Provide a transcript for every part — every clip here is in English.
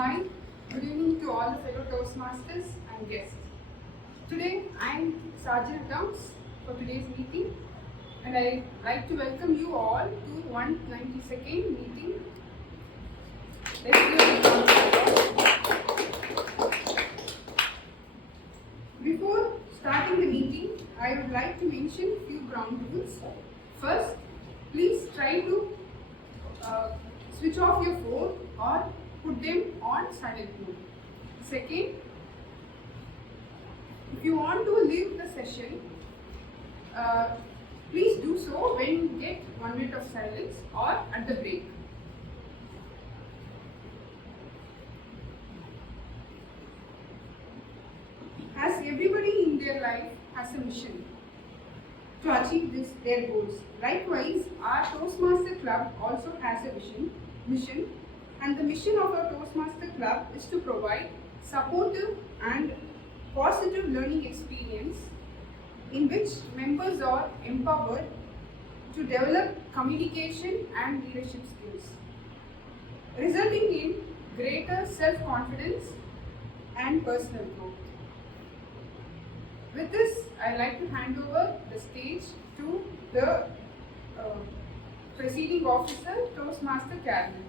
Hi, good evening to all the fellow Toastmasters and guests. Today I am Sergeant Downs for today's meeting, and I'd like to welcome you all to 192nd meeting. Let's give a round of applause. Before starting the meeting, I would like to mention a few ground rules. First, please try to switch off your phone or put them on silent mode. Second, if you want to leave the session, please do so when you get 1 minute of silence or at the break. As everybody in their life has a mission to achieve their goals. Likewise, our Toastmaster Club also has a mission, and the mission of our Toastmaster Club is to provide supportive and positive learning experience in which members are empowered to develop communication and leadership skills, resulting in greater self-confidence and personal growth. With this, I'd like to hand over the stage to the presiding officer, Toastmaster Carolyn.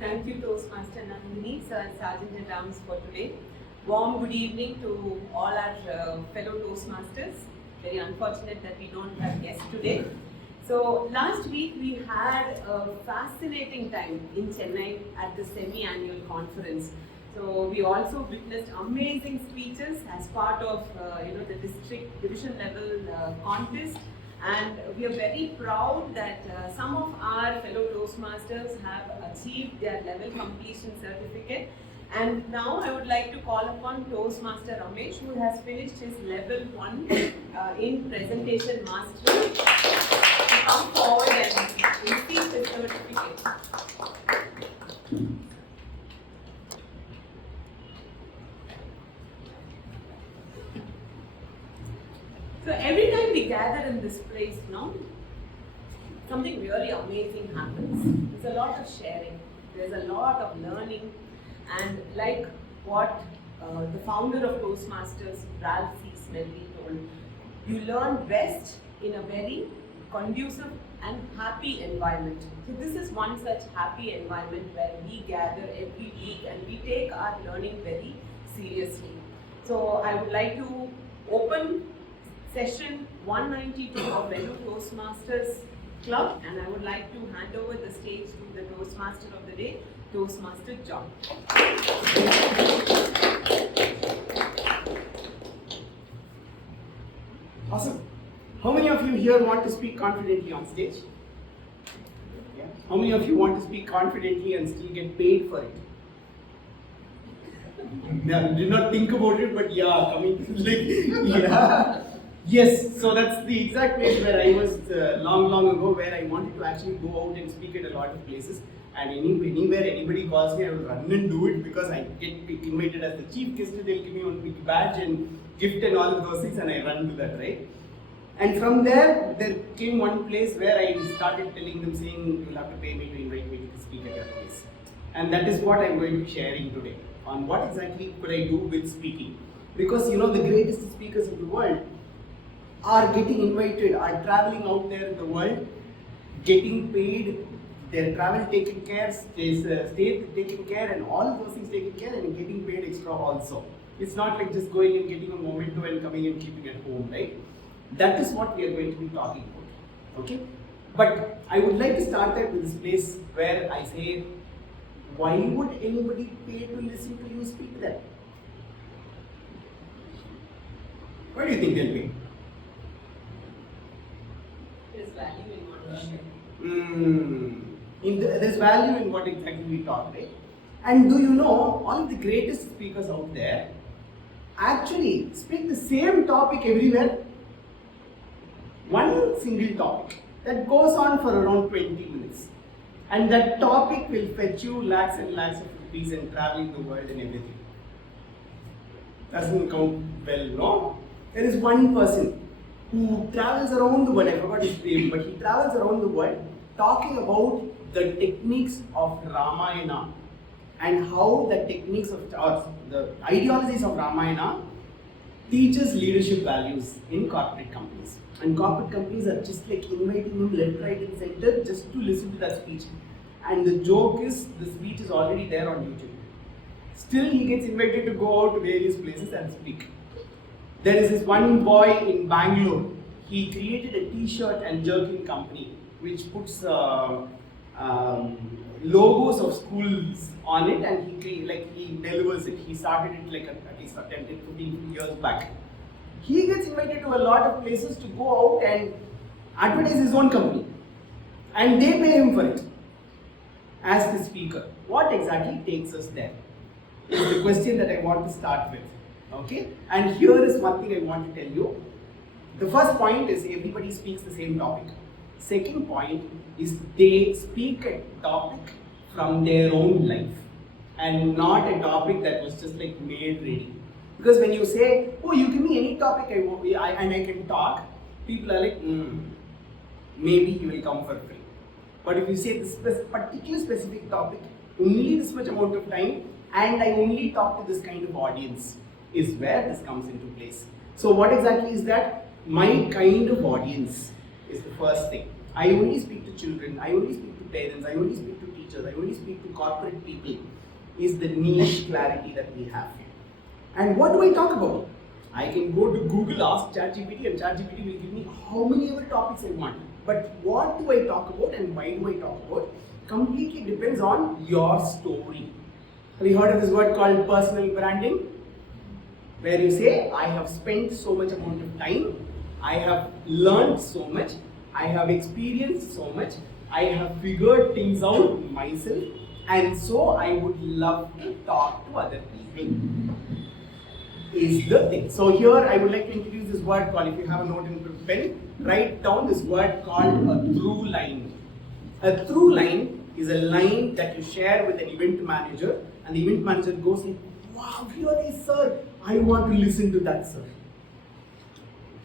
Thank you, Toastmaster Nandini, Sir and Sergeant at Arms for today. Warm good evening to all our fellow Toastmasters. Very unfortunate that we don't have guests today. So last week we had a fascinating time in Chennai at the semi-annual conference. So we also witnessed amazing speeches as part of the district division level contest, and we are very proud that some of our fellow Toastmasters have achieved their level completion certificate. And now I would like to call upon Toastmaster Ramesh, who has finished his level 1 in presentation mastery, to come forward and receive his certificate. So every time we gather in this place, something really amazing happens. There's a lot of sharing, there's a lot of learning, and like what the founder of Toastmasters, Ralph C. Smedley, told, you learn best in a very conducive and happy environment. So this is one such happy environment where we gather every week and we take our learning very seriously. So I would like to open session 192 of Vellore Toastmasters Club, and I would like to hand over the stage to the Toastmaster of the day, Toastmaster John. Awesome. How many of you here want to speak confidently on stage? Yeah. How many of you want to speak confidently and still get paid for it? No, did not think about it, but yeah, coming yeah. Yes, so that's the exact place where I was long ago, where I wanted to actually go out and speak at a lot of places. And anywhere anybody calls me, I will run and do it, because I get invited as the chief guest. They'll give me one big badge and gift and all of those things, and I run to that, right? And from there came one place where I started telling them, saying, you'll have to pay me to invite me to speak at your place. And that is what I'm going to be sharing today, on what exactly could I do with speaking. Because the greatest speakers in the world are getting invited, are traveling out there in the world, getting paid, their travel taken care, stay taken care, and all of those things taken care, and getting paid extra also. It's not like just going and getting a memento and coming and keeping at home, right? That is what we are going to be talking about, okay? But I would like to start that with this place where I say, why would anybody pay to listen to you speak that? What do you think they'll pay? There's value in what we share. There's value in what exactly we talk, right? And do you know, all of the greatest speakers out there actually speak the same topic everywhere? One single topic that goes on for around 20 minutes. And that topic will fetch you lakhs and lakhs of rupees and traveling the world and everything. Doesn't count well, no? There is one person who travels around the world. I forgot his name, but he travels around the world talking about the techniques of Ramayana and how the techniques of or the ideologies of Ramayana teaches leadership values in corporate companies. And corporate companies are just like inviting him left, right, and center just to listen to that speech. And the joke is, the speech is already there on YouTube. Still, he gets invited to go out to various places and speak. There is this one boy in Bangalore. He created a T-shirt and jerkin company which puts logos of schools on it, and he delivers it. He started it like at least 10 to 15 years back. He gets invited to a lot of places to go out and advertise his own company, and they pay him for it as the speaker. What exactly takes us there is the question that I want to start with. Okay, and here is one thing I want to tell you. The first point is everybody speaks the same topic. Second point is they speak a topic from their own life and not a topic that was just like made ready. Because when you say, oh, you give me any topic and I can talk, people are like, maybe he will come for free. But if you say this particular specific topic, only this much amount of time, and I only talk to this kind of audience, is where this comes into place. So what exactly is that? My kind of audience is the first thing. I only speak to children, I only speak to parents, I only speak to teachers, I only speak to corporate people, is the niche clarity that we have. And what do I talk about? I can go to Google, ask ChatGPT, and ChatGPT will give me how many other topics I want. But what do I talk about and why do I talk about? Completely depends on your story. Have you heard of this word called personal branding? Where you say, I have spent so much amount of time, I have learned so much, I have experienced so much, I have figured things out myself, and so I would love to talk to other people. Is the thing. So here I would like to introduce this word called, if you have a note and pen, write down this word called a through line. A through line is a line that you share with an event manager, and the event manager goes like, wow, really sir, I want to listen to that sir.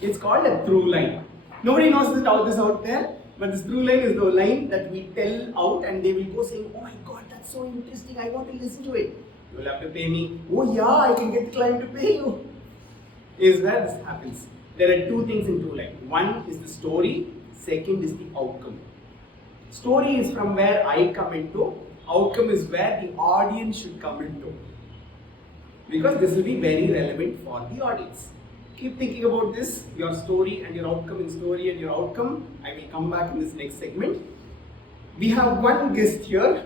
It's called a through line. Nobody knows this out there, but this through line is the line that we tell out, and they will go saying, oh my god, that's so interesting, I want to listen to it. You will have to pay me. Oh yeah, I can get the client to pay you. Is where this happens. There are two things in through line. One is the story, second is the outcome. Story is from where I come into, outcome is where the audience should come into. Because this will be very relevant for the audience. Keep thinking about this, your story and your outcome in story and your outcome. I will come back in this next segment. We have one guest here,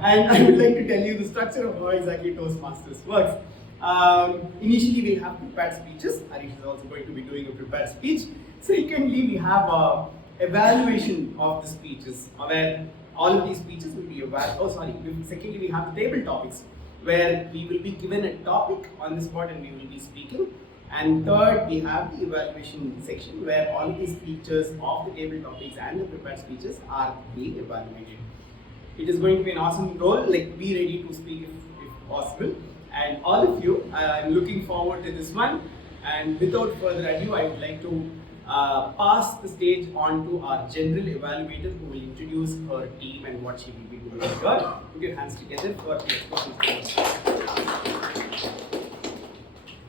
and I would like to tell you the structure of how exactly Toastmasters works. Initially, we'll have prepared speeches. Harish is also going to be doing a prepared speech. Secondly, we have an evaluation of the speeches, where all of these speeches will be evaluated. Secondly, we have the table topics, where we will be given a topic on the spot and we will be speaking. And third, we have the evaluation section, where all of the speeches of the table topics and the prepared speeches are being evaluated. It is going to be an awesome role, like be ready to speak if possible. And all of you, I'm looking forward to this one. And without further ado, I would like to pass the stage on to our general evaluator, who will introduce her team and what she will be doing here. Put your hands together for the exposition.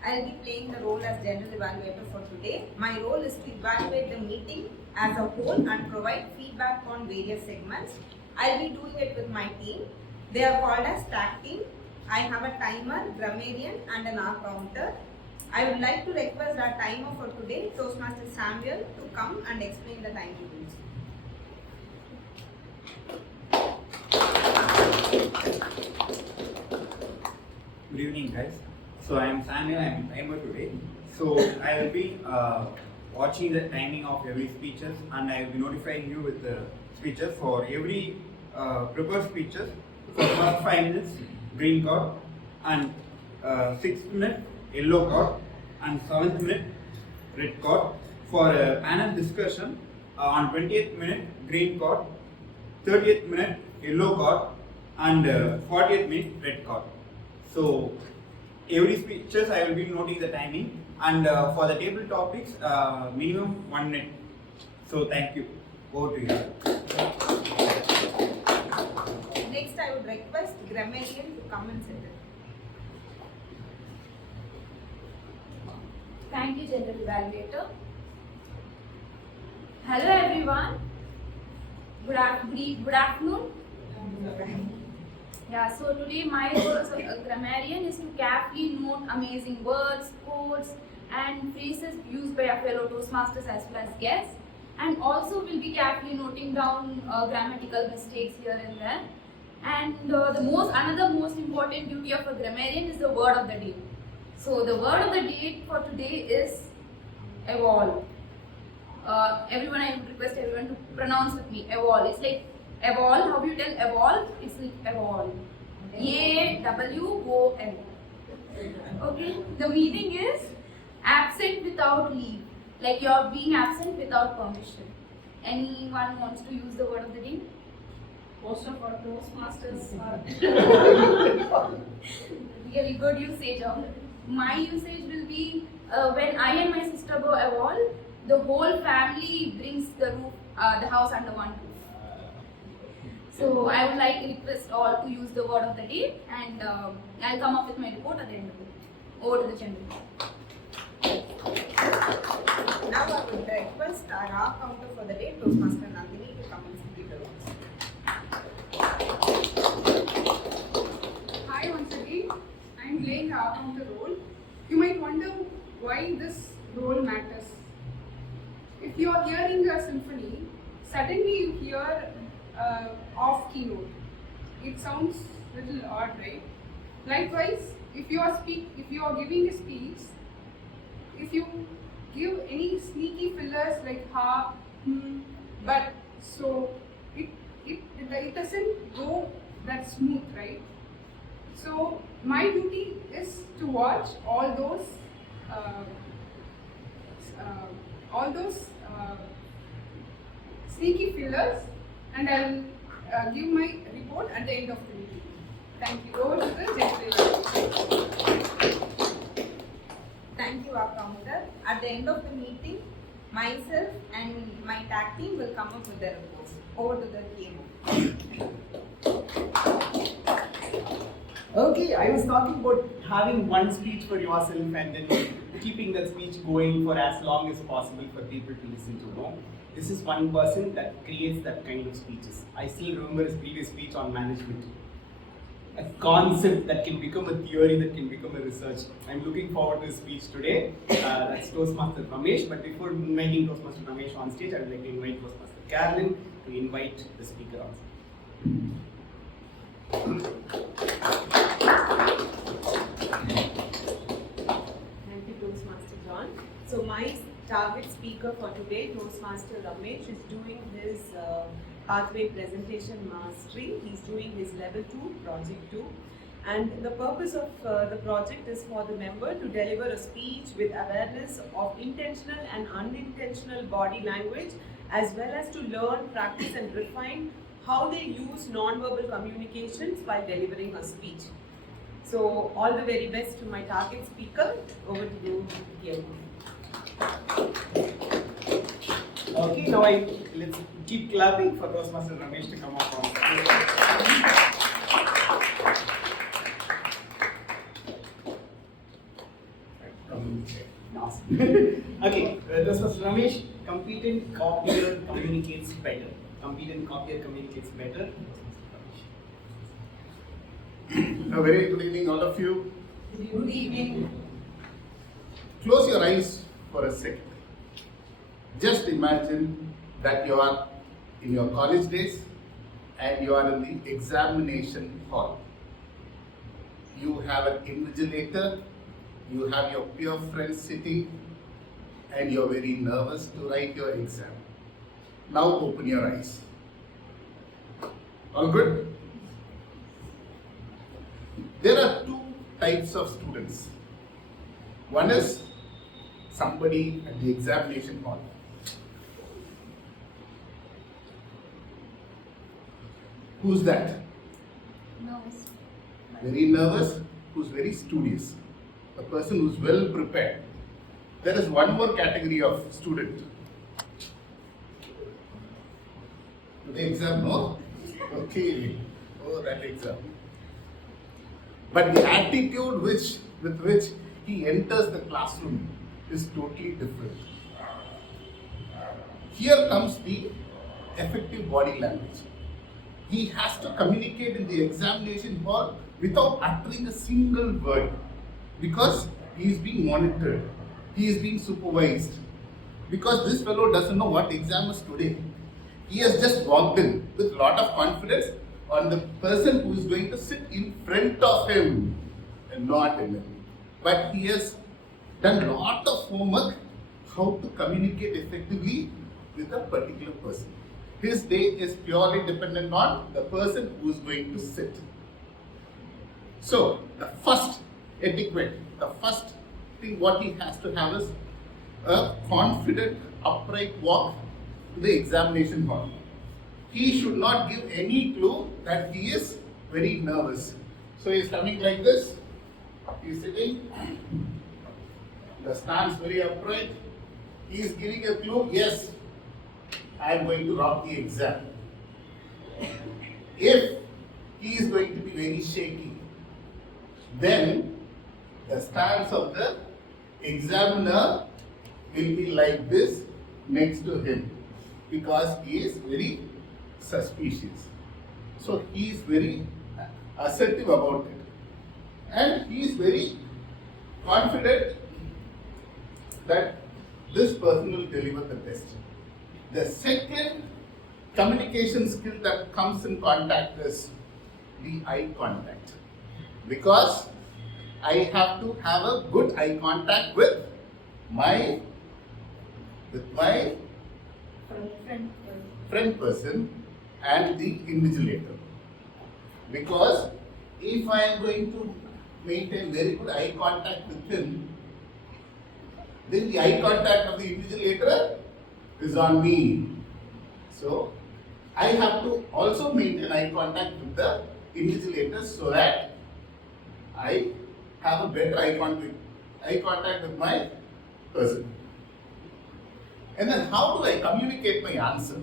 I'll be playing the role as general evaluator for today. My role is to evaluate the meeting as a whole and provide feedback on various segments. I'll be doing it with my team. They are called as tag team. I have a timer, grammarian, and an hour counter. I would like to request our timer for today, Toastmaster Samuel, to come and explain the timing rules. Good evening, guys. So I am Samuel, I am timer today. So I will be watching the timing of every speeches, and I will be notifying you with the speeches for every prepared speeches. For first 5 minutes, green card, and 6th minute, yellow card, and 7th minute, red card. For a panel discussion, on 20th minute, green card, 30th minute, yellow card, and 40th minute, red card. So every speeches I will be noting the timing, And for the table topics, minimum 1 minute. So thank you. Over to you. Next, I would request grammarian to come and sit. Thank you, General Evaluator. Hello, everyone. Good afternoon. Yeah, so today my role as a grammarian is to carefully note amazing words, quotes, and phrases used by our fellow Toastmasters as well as guests. And also will be carefully noting down grammatical mistakes here and there. And another most important duty of a grammarian is the word of the day. So the word of the day for today is evolve. Everyone, I would request everyone to pronounce with me. Evolve. It's like evolve. How you tell evolve? It's like evolve. A-W-O-L. Okay. The meaning is absent without leave. Like you're being absent without permission. Anyone wants to use the word of the day? Most of our Toastmasters are Really good usage of it. My usage will be when I and my sister go evolve, the whole family brings the house under one roof. So I would like to request all to use the word of the day, and I'll come up with my report at the end of it. Over to the general. Now I would request our counter for the day, Toastmaster Nandini, to come and speak the words. Hi once again, I am playing our counter role. You might wonder why this role matters. If you are hearing a symphony, suddenly you hear off keynote. It sounds little odd, right? Likewise, if you are giving a speech, if you give any sneaky fillers like ha, but, so it doesn't go that smooth, right? So my duty is to watch all those sneaky fillers, and I'll give my report at the end of the meeting. Thank you. Over to the general. Thank you, our counter. At the end of the meeting, myself and my tag team will come up with their reports. Over to the TMOD. Okay, I was talking about having one speech for yourself and then keeping that speech going for as long as possible for people to listen to. No? This is one person that creates that kind of speeches. I still remember his previous speech on management. A concept that can become a theory, that can become a research. I'm looking forward to his speech today. That's Toastmaster Ramesh. But before inviting Toastmaster Ramesh on stage, I would like to invite Toastmaster Carolyn to invite the speaker on stage. Thank you, Toastmaster John. So my target speaker for today, Toastmaster Ramesh, is doing his pathway presentation mastery. He's doing his level 2, project 2. And the purpose of the project is for the member to deliver a speech with awareness of intentional and unintentional body language, as well as to learn, practice and refine how they use non-verbal communications while delivering a speech. So all the very best to my target speaker. Over to you, Guillermo. Okay, now let's keep clapping for Toastmaster Ramesh to come up on stage. Okay, Toastmaster Ramesh, competent copier communicates better. Competent copier communicates better. A very good evening, all of you. Good evening. Close your eyes for a second. Just imagine that you are in your college days and you are in the examination hall. You have an invigilator, you have your peer friends sitting, and you are very nervous to write your exam. Now open your eyes. All good? There are two types of students. One is somebody at the examination hall. Who's that? Nervous. Very nervous, who's very studious. A person who's well prepared. there is one more category of student. The exam, no? Okay. Oh, that exam. But the attitude with which he enters the classroom is totally different. Here comes the effective body language. He has to communicate in the examination hall without uttering a single word because he is being monitored, he is being supervised. Because this fellow doesn't know what exam is today. He has just walked in with a lot of confidence on the person who is going to sit in front of him and not in him. But he has done a lot of homework how to communicate effectively with a particular person. His day is purely dependent on the person who is going to sit. So, the first etiquette, the first thing what he has to have is a confident, upright walk to the examination hall. He should not give any clue that he is very nervous. So, he is coming like this, he is sitting, the stance very upright, he is giving a clue, yes, I am going to rock the exam. If he is going to be very shaky, then the stance of the examiner will be like this next to him because he is very suspicious. So he is very assertive about it and he is very confident that this person will deliver the best. The second communication skill that comes in contact is the eye contact. Because I have to have a good eye contact with my friend person and the invigilator. Because if I am going to maintain very good eye contact with him, then the eye contact of the invigilator is on me. So I have to also maintain eye contact with the invigilator so that I have a better eye contact with my person. And then how do I communicate my answer?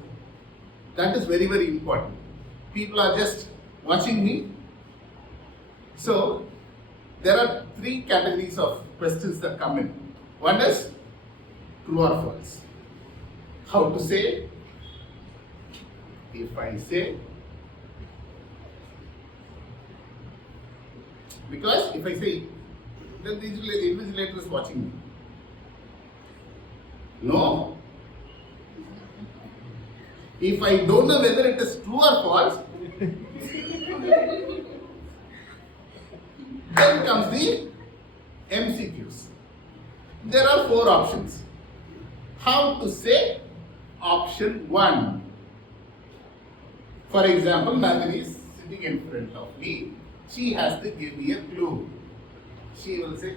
That is very, very important. People are just watching me. So there are three categories of questions that come in. One is true or false. How to say? If I say, because if I say, then the invigilator is watching me. No. If I don't know whether it is true or false, then comes the MCQs. There are 4 options. How to say? Option 1. For example, Nandini is sitting in front of me. She has to give me a clue. She will say,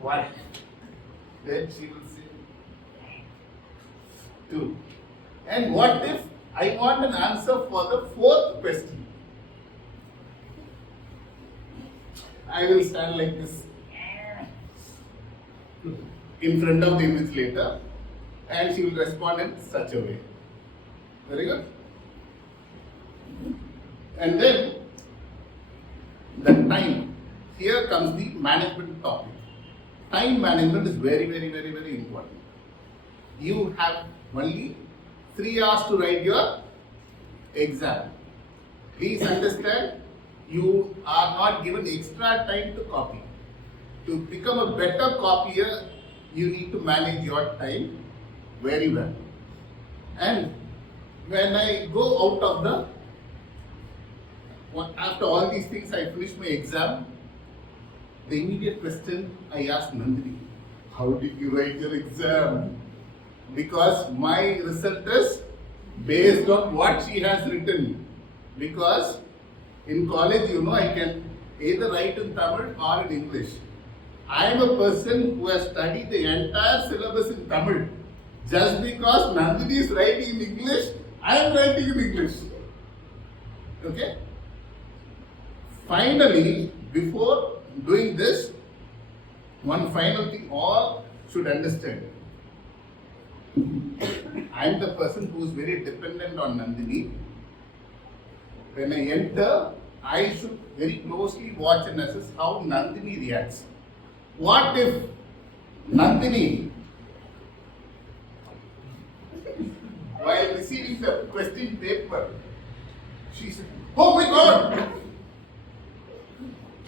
1. Then she will say 2. And what if I want an answer for the 4th question? I will stand like this in front of the invigilator and she will respond in such a way. Very good. And then the time. Here comes the management topic. Time management is very, very, very, very important. You have only 3 hours to write your exam. Please understand, you are not given extra time to copy. To become a better copier, you need to manage your time very well. And when I go out of after all these things, I finish my exam, the immediate question I ask Nandini, how did you write your exam? Because my result is based on what she has written. Because in college, I can either write in Tamil or in English. I am a person who has studied the entire syllabus in Tamil. Just because Nandini is writing in English, I am writing in English. Okay? Finally, before doing this, One final thing all should understand. I am the person who is very dependent on Nandini. When I enter, I should very closely watch and assess how Nandini reacts. What if Nandini, while receiving the question paper, she said, "Oh my God!"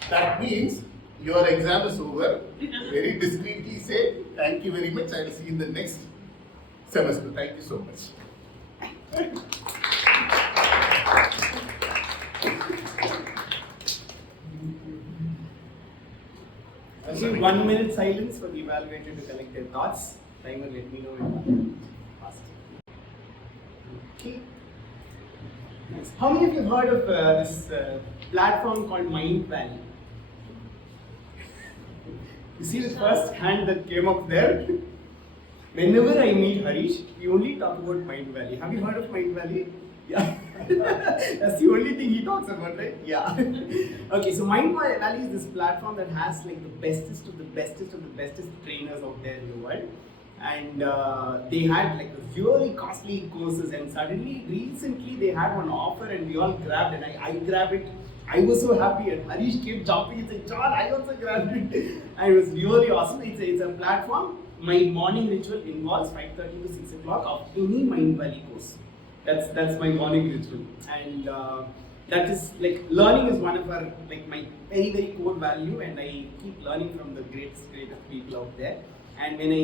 That means your exam is over. Very discreetly say, "Thank you very much. I will see you in the next semester." Thank you so much. I'll give 1 minute silence for the evaluator to collect their thoughts. Timer, let me know when fast. Okay. Nice. How many of you have heard of this platform called Mind Valley? You see the first hand that came up there? Whenever I meet Harish, we only talk about Mind Valley. Have you heard of Mind Valley? Yeah. That's the only thing he talks about, right? Yeah. Okay, so Mind Valley is this platform that has like the bestest of the bestest of the bestest trainers out there in the world. And they had like a really costly courses, and suddenly recently they had one offer and we all grabbed, and I grabbed it. I was so happy, and Harish kept jumping and saying, "John, I also grabbed it." And it was really awesome. It's a platform. My morning ritual involves 5:30 to 6 o'clock of any Mind Valley course. That's my morning ritual, and that is like learning is one of our like my very very core value, and I keep learning from the greatest people out there. And when I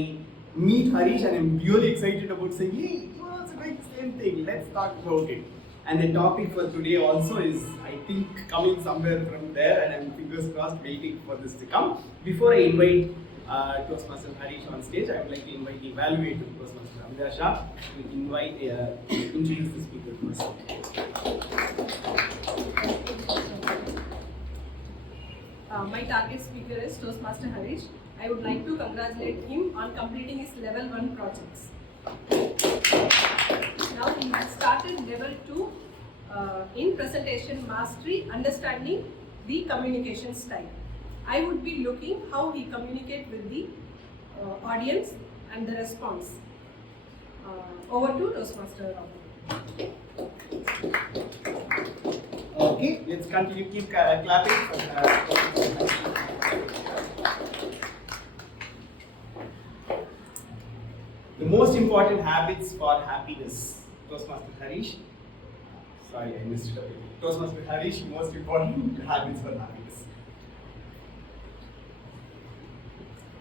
meet Harish, and I'm really excited about saying, "Hey, you are also doing the same thing. Let's talk about it." And the topic for today also is, I think, coming somewhere from there, and I'm fingers crossed waiting for this to come. Before I invite Toastmaster Harish on stage, I would like to invite the evaluator, Toastmaster Amir Shah, to introduce the speaker to us. My target speaker is Toastmaster Harish. I would like to congratulate him on completing his level 1 projects. Now he has started level 2 in presentation mastery, understanding the communication style. I would be looking how he communicates with the audience and the response. Over to Toastmaster. Okay, let's continue. Keep clapping. The most important habits for happiness. Toastmaster Harish. Sorry, I missed it a bit. Toastmaster Harish, most important habits for happiness.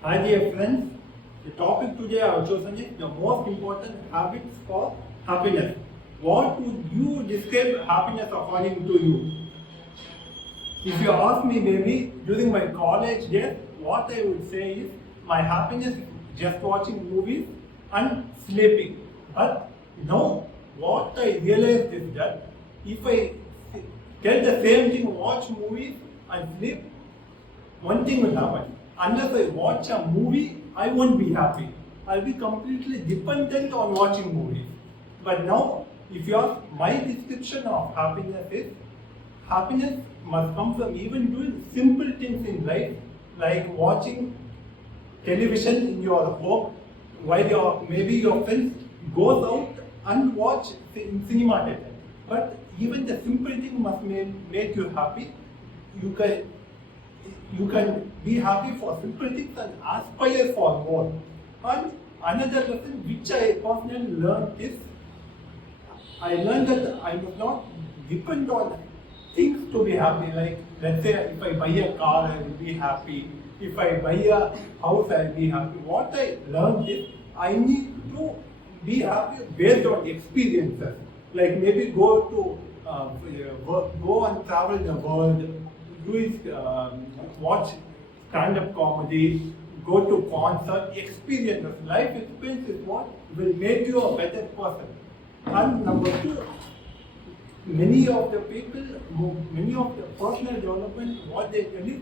Hi dear friends, the topic today I have chosen is the most important habits for happiness. What would you describe happiness according to you? If you ask me maybe during my college days, what I would say is my happiness is just watching movies and sleeping. But now what I realized is that if I tell the same thing, watch movies and sleep, one thing will happen. Unless I watch a movie, I won't be happy. I'll be completely dependent on watching movies. But now, if you ask, my description of happiness is, happiness must come from even doing simple things in life, like watching television in your home, while maybe your friends goes out and watch in cinema theater. But even the simple thing must make you happy. You can be happy for simple things and aspire for more. And another lesson which I personally learned is, I learned that I must not depend on things to be happy. Like, let's say if I buy a car, I will be happy. If I buy a house, I will be happy. What I learned is, I need to be happy based on experiences. Like maybe go and travel the world, watch stand-up comedy, go to concert, experiences. Life experience is what will make you a better person. And number two, many of the personal development, what they tell is,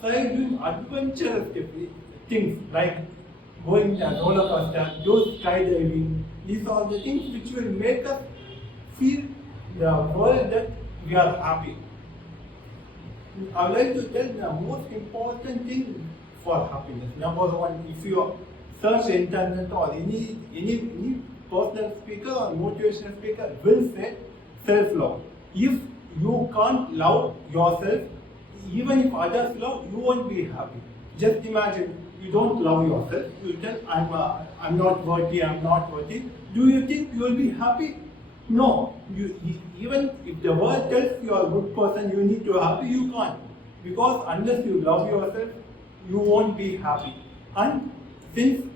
try doing adventurous things like going a roller coaster, do skydiving. These are the things which will make us feel the world that we are happy. I would like to tell the most important thing for happiness. Number one, if you search internet or any personal speaker or motivational speaker will say self-love. If you can't love yourself, even if others love, you won't be happy. Just imagine you don't love yourself. You tell I'm not worthy. I'm not worthy. Do you think you will be happy? No. Even if the world tells you are a good person, you need to be happy. You can't, because unless you love yourself, you won't be happy. And since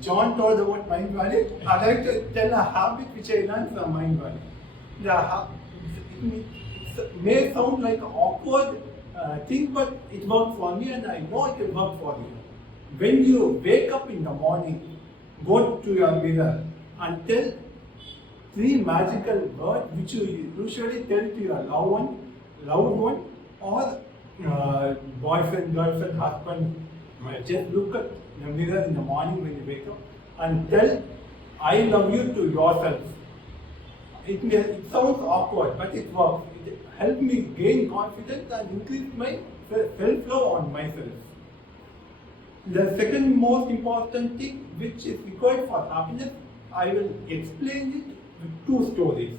John told about mind valley, I like to tell a habit which I learned from mind valley. It may sound like an awkward thing, but it worked for me, and I know it will work for you. When you wake up in the morning, go to your mirror and tell 3 magical words which you usually tell to your loved one, or boyfriend, girlfriend, husband. Just look at the mirror in the morning when you wake up and tell, I love you to yourself. It sounds awkward, but it works. It helped me gain confidence and increase my self-love on myself. The second most important thing which is required for happiness, I will explain it with 2 stories.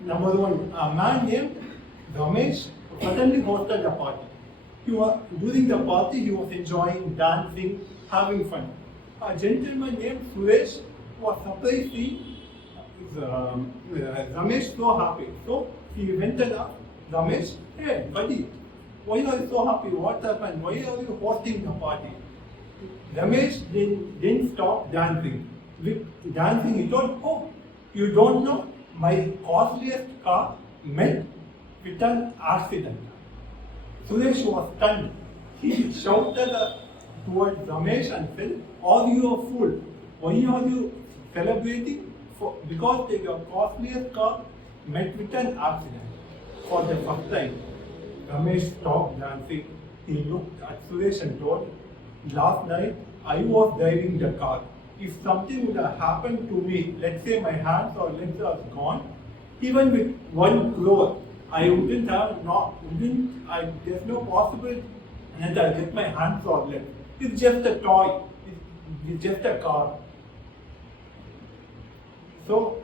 Number one, a man named Ramesh suddenly hosted a party. During the party, he was enjoying, dancing, having fun. A gentleman named Suresh was surprised seeing Ramesh so happy. So he went and asked Ramesh, hey buddy, why are you so happy? What happened? Why are you hosting the party? Ramesh didn't stop dancing. With dancing, he told, oh, you don't know, my costliest car met with an accident. Suresh was stunned. He shouted towards Ramesh and said, are you a fool? Why are you celebrating? Because your costliest car met with an accident. For the first time, Ramesh stopped dancing. He looked at Suresh and told, last night I was driving the car. If something would have happened to me, let's say my hands or legs are gone, even with 1 crore, there's no possibility that I get my hands or legs. It's just a toy. It's just a car. So,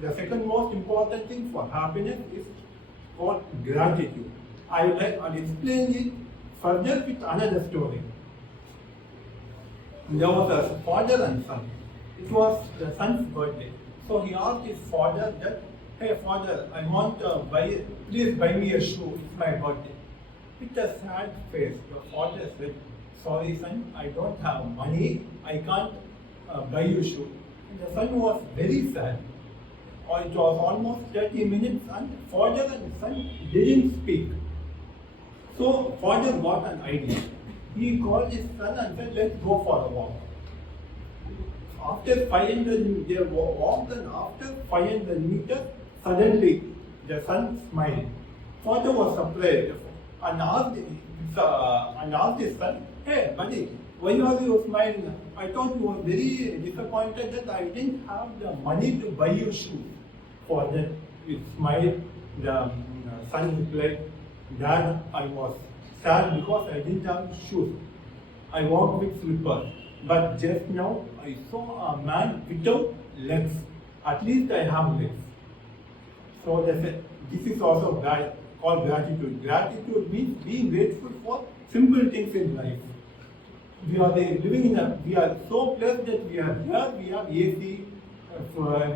the second most important thing for happiness is called gratitude. I'll explain it further with another story. There was a father and son. It was the son's birthday. So he asked his father that, hey father, I want please buy me a shoe, it's my birthday. With a sad face, the father said, sorry son, I don't have money, I can't buy you shoe. And the son was very sad. It was almost 30 minutes and father and son didn't speak. So father got an idea. He called his son and said, let's go for a walk. After 500, they walked, and after 500 meters, suddenly the son smiled. Father was surprised and asked his son, hey buddy, why are you smiling? I thought you were very disappointed that I didn't have the money to buy you shoes. For that, he smiled. The son replied, Dad, I was sad because I didn't have shoes. I walked with slippers. But just now, I saw a man without legs. At least I have legs. So this is also called gratitude. Gratitude means being grateful for simple things in life. We are so blessed that we are here. We have AC. We are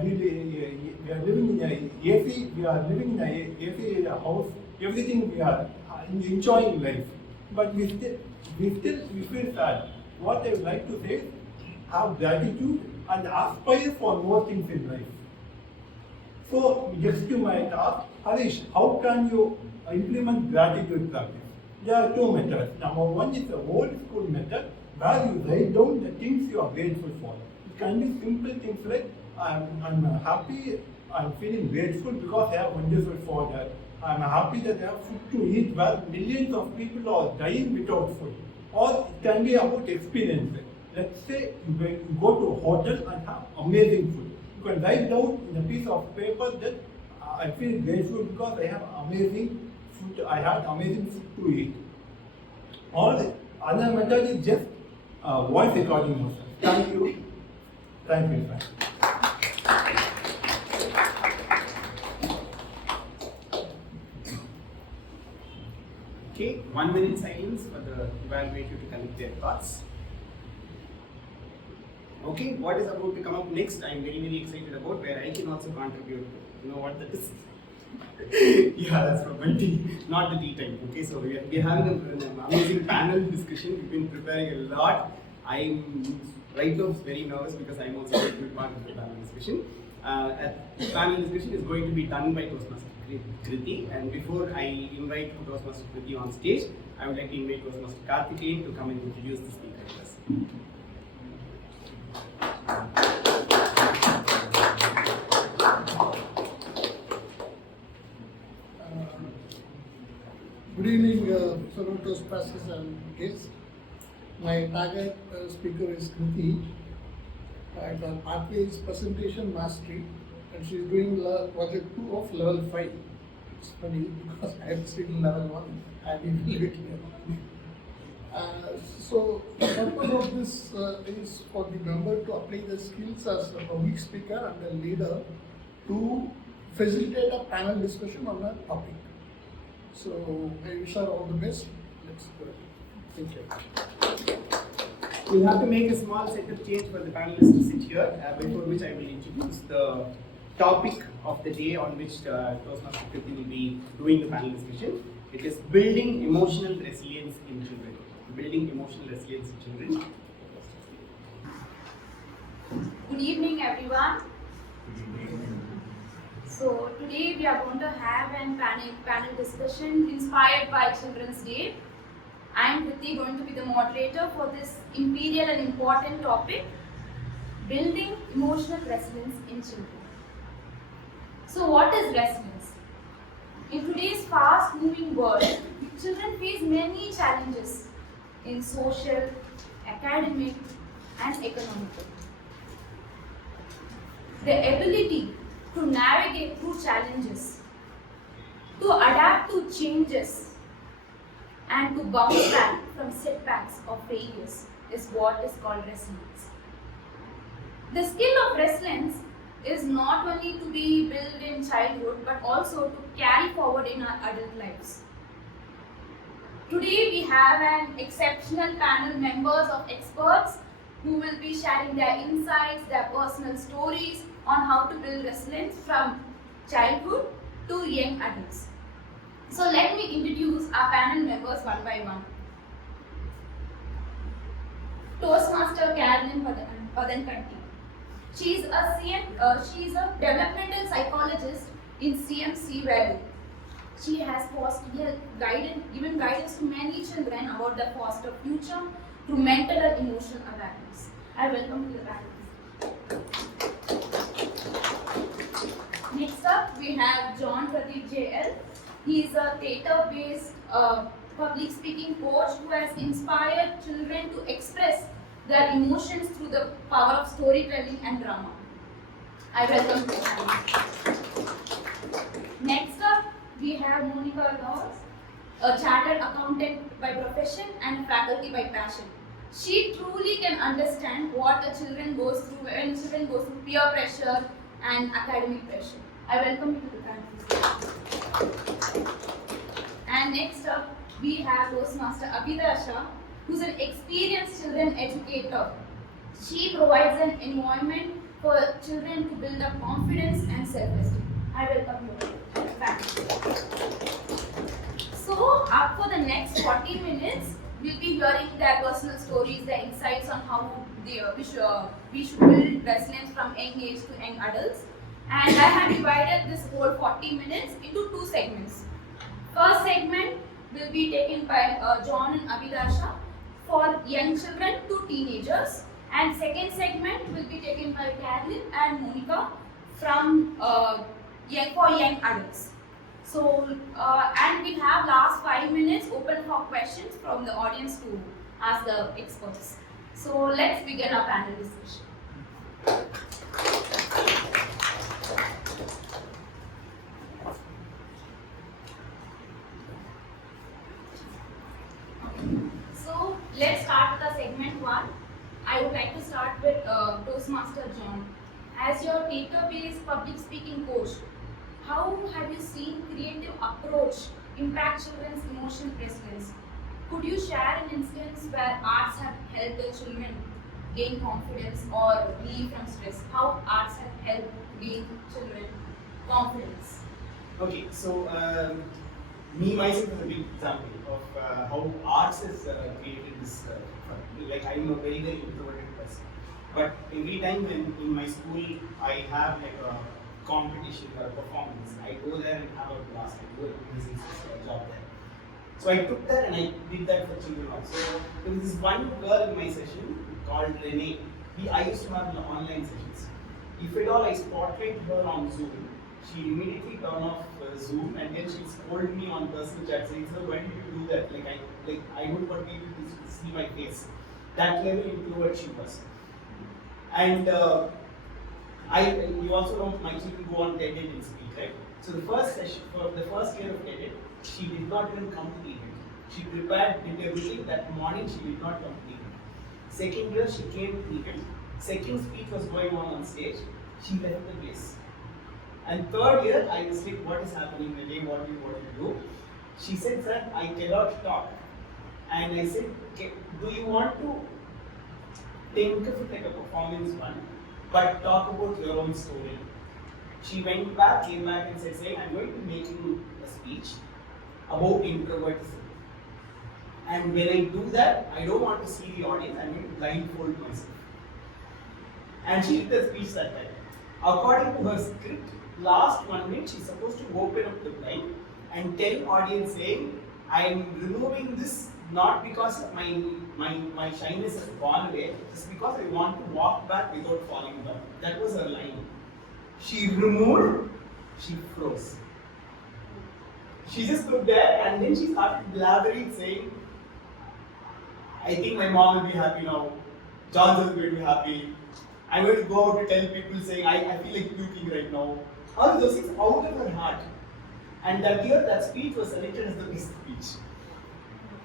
living in a AC. We are living in a AC house. Everything we are enjoying life. But we feel sad. What I would like to say is, have gratitude and aspire for more things in life. So, next you might ask, Harish, how can you implement gratitude practice? There are 2 methods. Number one is the old school method, where you write down the things you are grateful for. It can be simple things like, I'm happy, I'm feeling grateful because I have wonderful father. I'm happy that I have food to eat, where millions of people are dying without food. Or it can be about experience. Let's say you go to a hotel and have amazing food. You can write down in a piece of paper that I feel grateful because I have amazing food. I had amazing food to eat. Or the other method is just voice recording yourself. Thank you. Thank you, friend. Okay, 1 minute silence for the evaluator to collect their thoughts. Okay, what is about to come up next? I am very, very excited about, where I can also contribute. You know what that is? Yeah, that's from my tea, not the tea time. Okay, so we are having an amazing panel discussion. We've been preparing a lot. I'm right now very nervous because I'm also going to be part of the panel discussion. The panel discussion is going to be done by Toastmaster Kriti, and before I invite Toastmaster Kriti on stage, I would like to invite Toastmaster Karthikeyan to come and introduce the speaker to us. Good evening, fellow Toastmasters and guests. My target speaker is Kriti, and her pathway is presentation mastery, and she is doing project 2 of level 5. It's funny because I am still in level 1. I didn't leave it here. So the purpose of this is for the member to apply the skills as a public speaker and a leader to facilitate a panel discussion on a topic. So I wish her all the best. Let's go. Thank you. We'll have to make a small setup change for the panelists to sit here, before which I will introduce the topic of the day on which Toastmaster Kriti will be doing the panel discussion. It is building emotional resilience in children. Building emotional resilience in children. Good evening, everyone. So today we are going to have a panel discussion inspired by Children's Day. I am Kriti, going to be the moderator for this imperial and important topic, building emotional resilience in children. So what is resilience? In today's fast-moving world, children face many challenges in social, academic, and economic. The ability to navigate through challenges, to adapt to changes, and to bounce back from setbacks or failures is what is called resilience. The skill of resilience is not only to be built in childhood but also to carry forward in our adult lives. Today we have an exceptional panel members of experts who will be sharing their insights, their personal stories on how to build resilience from childhood to young adults. So let me introduce our panel members one by one. Toastmaster Carolyn Padankanti. She is a developmental psychologist in CMC Valley. She has given guidance to many children about their foster future through mental and emotional awareness. I welcome you to the panel. Next up, we have John Pradeep JL. He is a theatre-based public speaking coach who has inspired children to express their emotions through the power of storytelling and drama. I welcome you to the panel. Next up, we have Monica Laws, a chartered accountant by profession and a faculty by passion. She truly can understand what a children goes through when children go through peer pressure and academic pressure. I welcome you to the panel. And next up, we have Toastmaster Abhidasha, who's an experienced children educator. She provides an environment for children to build up confidence and self-esteem. I welcome you to the panel. So, up for the next 40 minutes, we'll be hearing their personal stories, their insights on how we should build resilience from young age to young adults. And I have divided this whole 40 minutes into 2 segments. First segment will be taken by John and Abhidasha for young children to teenagers, and second segment will be taken by Carolyn and Monica from for young adults. So, and we'll have last 5 minutes open for questions from the audience to ask the experts. So let's begin our panel discussion. I would like to start with Toastmaster John. As your database public speaking coach, how have you seen creative approach impact children's emotional resilience? Could you share an instance where arts have helped the children gain confidence or relief from stress? How arts have helped gain children confidence? Okay, so me myself is a big example of how arts has created this. Like I'm a very introverted person, but every time when in my school I have like a competition or a performance, I go there and have a blast. I do a business job there. So I took that and I did that for children also. There was this one girl in my session called Renee. I used to have online sessions. If at all I spotlight her on Zoom, she immediately turn off Zoom and then she scold me on personal chat saying, "Sir, why did you do that? I don't want people to see my face." That level introvert she was. And you also know my children go on TED and speak, right? So the first session, for the first year of TED, she did not even come to the event. She prepared, did everything. That morning she did not come to the event. Second year she came to the event. Second speech was going on stage. She left the place. And third year I was like, what is happening today? What do you do? She said, "Sir, I cannot talk." And I said, "Do you want to think of it like a performance one, but talk about your own story?" She went back, came back and said, "I'm going to be making a speech about introvertism. And when I do that, I don't want to see the audience, I'm going to blindfold myself." And she did the speech that time. According to her script, last 1 minute she's supposed to open up the blind and tell audience saying, "I am removing this not because my shyness has gone away, just because I want to walk back without falling down." That was her line. She removed, she froze. She just stood there and then she started blabbering saying, "I think my mom will be happy now. Johnson is going to be happy. I'm going to go out to tell people saying, I feel like puking right now." All those things out of her heart. And that year, that speech was selected as the best speech.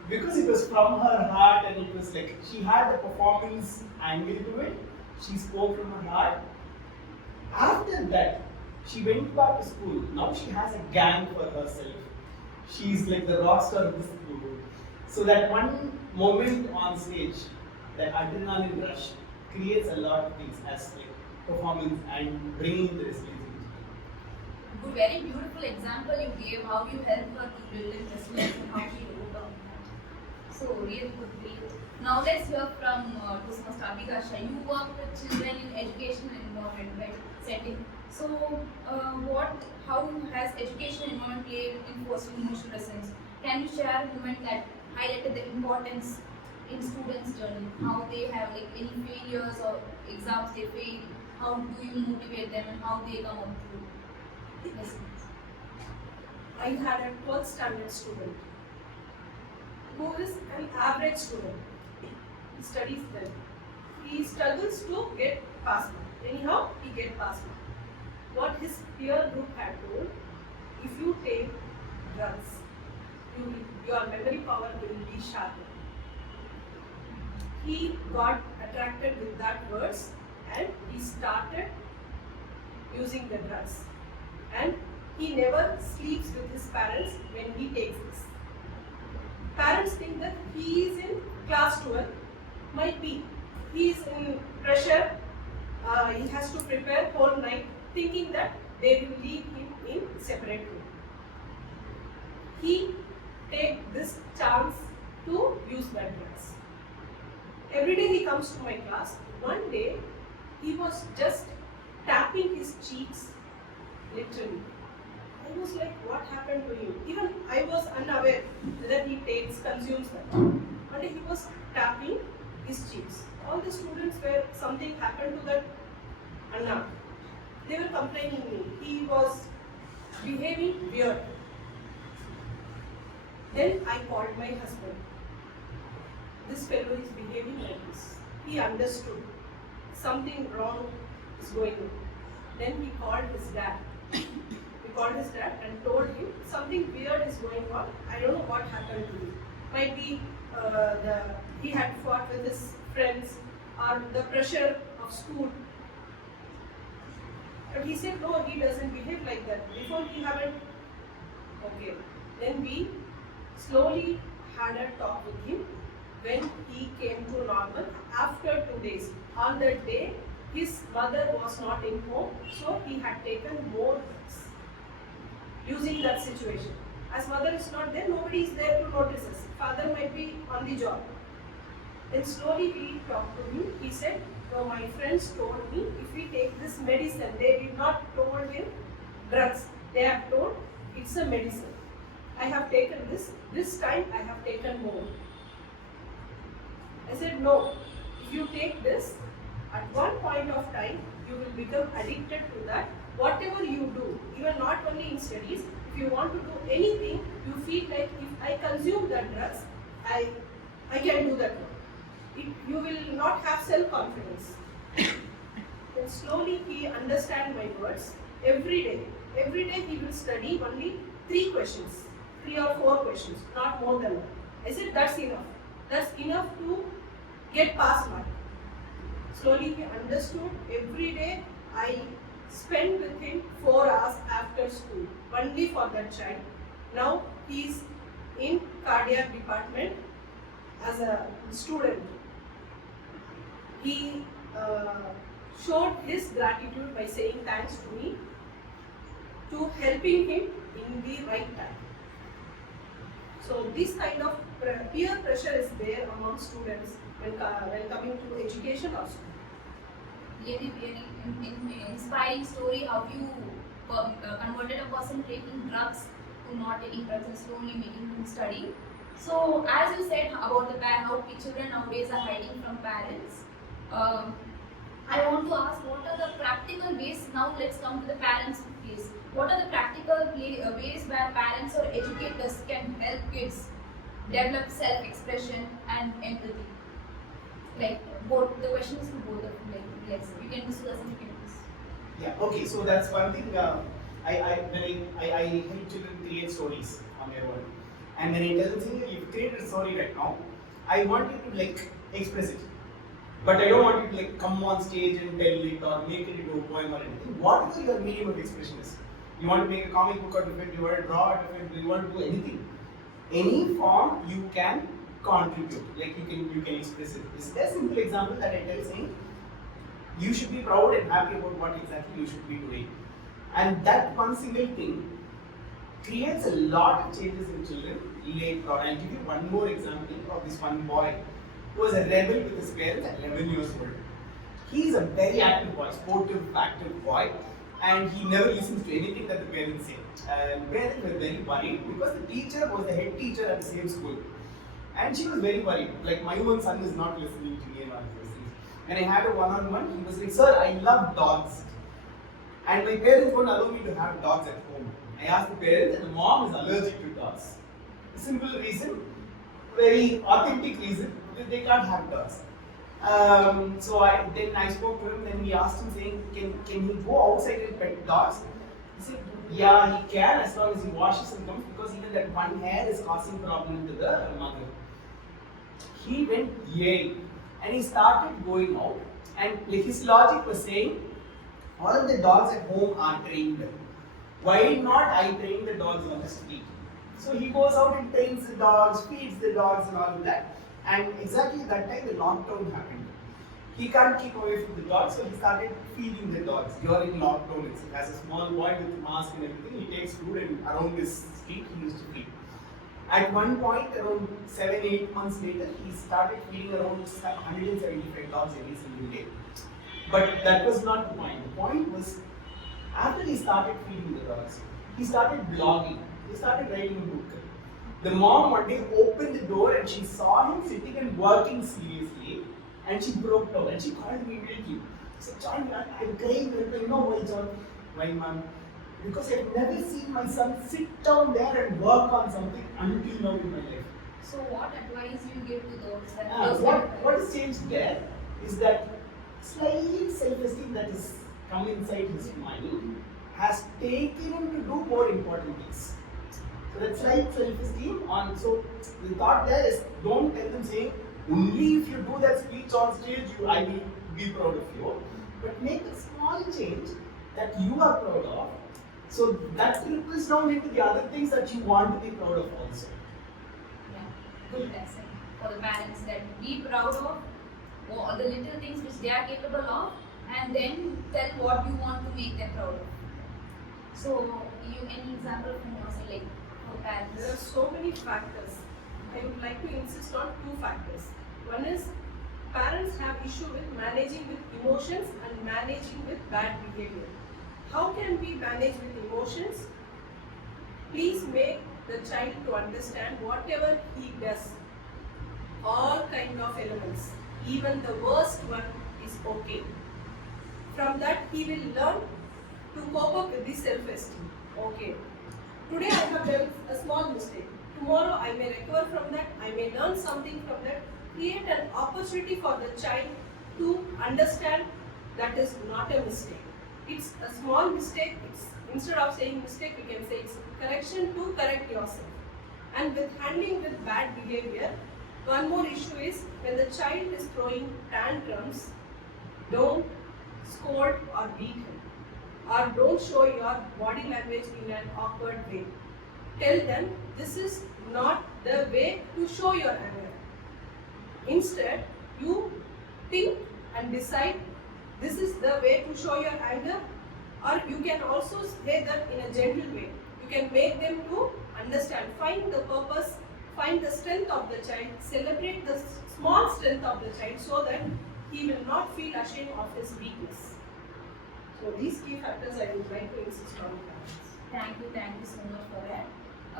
Because it was from her heart and it was like, she had the performance angle to it. She spoke from her heart. After that, she went back to school. Now she has a gang for herself. She's like the rock star of the school. So that one moment on stage, that adrenaline rush, creates a lot of things as like performance and bringing the resilience. Good, very beautiful example you gave how you helped her to build in resilience and how she overcome that. So really good. Now let's hear from Toastmaster Abhilasha. You work with children in educational environment, right? Setting. So how has educational environment played in fostering emotional resilience? Can you share a moment that highlighted the importance in students' journey? How they have like any failures or exams they fail? How do you motivate them and how they come up through? I had a 12th standard student who is an average student. He studies well. He struggles to get pass mark. Anyhow, he get pass mark. What his peer group had told, if you take drugs, your memory power will be sharpened. He got attracted with that words and he started using the drugs. And he never sleeps with his parents when he takes this. Parents think that he is in class 12, might be. He is in pressure, he has to prepare whole night, thinking that they will leave him in separate room. He take this chance to use bad drugs. Every day he comes to my class. One day he was just tapping his cheeks, literally. I was like, what happened to him? Even I was unaware whether he consumes that. One day he was tapping his cheeks. All the students were, something happened to that Anna. They were complaining me. He was behaving weird. Then I called my husband. This fellow is behaving like this. He understood something wrong is going on. Then he called his dad. He called his dad and told him something weird is going on. I don't know what happened to him. Might be he had fought with his friends or the pressure of school. But he said, no, he doesn't behave like that. Before he haven't. Okay. Then we slowly had a talk with him when he came to normal after 2 days. On that day, his mother was not in home, so he had taken more drugs. Using that situation. As mother is not there, nobody is there to notice us. Father might be on the job. Then slowly we talked to him. He said, no, my friends told me if we take this medicine, they did not told him drugs. They have told it's a medicine. I have taken this time I have taken more. I said, no, if you take this, at one point of time, you will become addicted to that. Whatever you do, even not only in studies, if you want to do anything, you feel like if I consume that drugs, I can do that one. You will not have self-confidence. Then slowly he understands my words. Every day he will study only 3 questions, 3 or 4 questions, not more than that. I said, that's enough. That's enough to get pass mark. Slowly he understood. Every day I spend with him 4 hours after school, only for that child. Now he is in cardiac department as a student. He showed his gratitude by saying thanks to me to helping him in the right time. So this kind of peer pressure is there among students when coming to education or school. Really inspiring story how you converted a person taking drugs to not taking drugs and slowly making him study. So as you said about the how children nowadays are hiding from parents, I want to ask what are the practical ways, now let's come to the parents' place. What are the practical ways where parents or educators can help kids develop self-expression and empathy? Like both, the question is to both of you, like yes, you can discuss and you can discuss. Yeah, okay, so that's one thing. I help children create stories on their own. And when I tell them, you've created a story right now, I want you to like express it. But I don't want you to like come on stage and tell it or make it into a poem or anything. Whatever your medium of expression is. You want to make a comic book out of it, you want to draw out of it, you want to do anything. Any form you can contribute, like you can express it. This is a simple example that I tell saying, you should be proud and happy about what exactly you should be doing. And that one single thing creates a lot of changes in children later on. I'll give you one more example of this one boy who was a rebel with his parents at 11 years old. He is a very active boy, sportive, active boy, and he never listens to anything that the parents say. And parents were very worried because the teacher was the head teacher at the same school. And she was very worried, like my own son is not listening to me and all those things. When I had a one-on-one, he was like, sir, I love dogs. And my parents won't allow me to have dogs at home. I asked the parents and the mom is allergic to dogs. A simple reason, very authentic reason, that they can't have dogs. So then I spoke to him, then we asked him saying, can he go outside and pet dogs? He said, yeah, he can as long as he washes and comes, because even that one hair is causing problem to the mother. He went yay and he started going out, and his logic was saying, all of the dogs at home are trained. Why not I train the dogs on the street? So he goes out and trains the dogs, feeds the dogs and all of that. And exactly that time the lockdown happened. He can't keep away from the dogs, so he started feeding the dogs during lockdown. As a small boy with a mask and everything, he takes food and around his street he used to feed. At one point, around 7-8 months later, he started feeding around 175 dogs every single day. But that was not the point. The point was, after he started feeding the dogs, he started blogging. He started writing a book. The mom one day opened the door and she saw him sitting and working seriously, and she broke down and she called me immediately. She said, John, I'm crying. You know why, John? Why, mom? Because I've never seen my son sit down there and work on something until now in my life. So what advice you give to those? What has changed there is that slight self-esteem that has come inside his mind has taken him to do more important things. So that slight self-esteem on, so the thought there is, don't tell them saying, Only if you do that speech on stage, I will be proud of you. But make a small change that you are proud of. So that trickles down into the other things that you want to be proud of also. Yeah, good lesson for the parents, that be proud of all the little things which they are capable of, and then tell what you want to make them proud of. So, any example from your side, like for parents? There are so many factors. I would like to insist on two factors. One is parents have issue with managing with emotions and managing with bad behavior. How can we manage with emotions? Please make the child to understand whatever he does, all kind of elements, even the worst one is okay. From that he will learn to cope up with the self-esteem. Okay, today I have done a small mistake. Tomorrow I may recover from that, I may learn something from that. Create an opportunity for the child to understand that is not a mistake. It's a small mistake. Instead of saying mistake, we can say it's correction to correct yourself. And with handling with bad behavior, one more issue is when the child is throwing tantrums, don't scold or beat him, or don't show your body language in an awkward way. Tell them this is not the way to show your anger. Instead, you think and decide this is the way to show your anger, or you can also say that in a gentle way. You can make them to understand, find the purpose, find the strength of the child, celebrate the small strength of the child so that he will not feel ashamed of his weakness. So these key factors I would like to insist on parents. Thank you so much for that.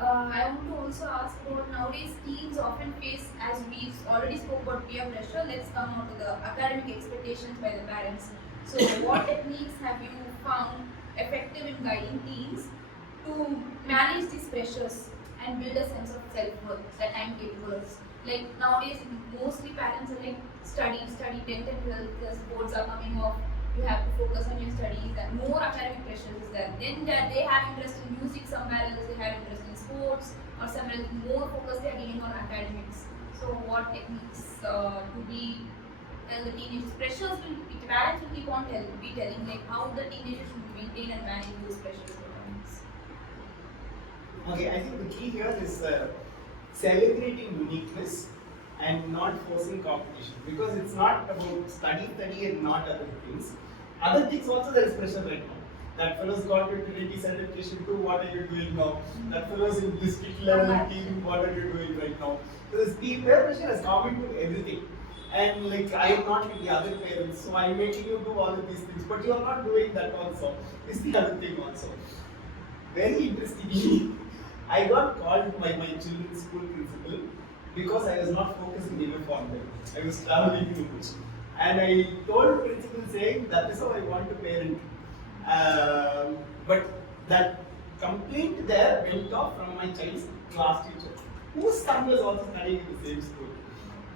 I want to also ask about nowadays teens often face, as we already spoke about peer pressure, let's come on to the academic expectations by the parents. So what techniques have you found effective in guiding teens to manage these pressures and build a sense of self-worth that I'm capable of? Like nowadays mostly parents are like study, 10th and 12th, the boards are coming off, you have to focus on your studies, and more academic pressure is there. Then they have interest in music, somewhere else they have interest in sports, or somewhere else more focus they are giving on academics. So what techniques to be tell the teenagers? Pressures will, parents will keep on telling like how the teenagers should maintain and manage those pressures. Okay, I think the key here is celebrating uniqueness and not forcing competition, because it's not about study and not other things. Other things also there is pressure right now. That fellow's got to Trinity certification too, what are you doing now? That fellow's in district level team, what are you doing right now? So this peer pressure has come into everything. And like I am not with the other parents, so I'm making you do all of these things, but you are not doing that also. Is the other thing also. Very interestingly, I got called by my children's school principal because I was not focusing enough on them. I was traveling too much. And I told the principal saying that is how I want to parent. But that complaint there went off from my child's class teacher, whose son was also studying in the same school,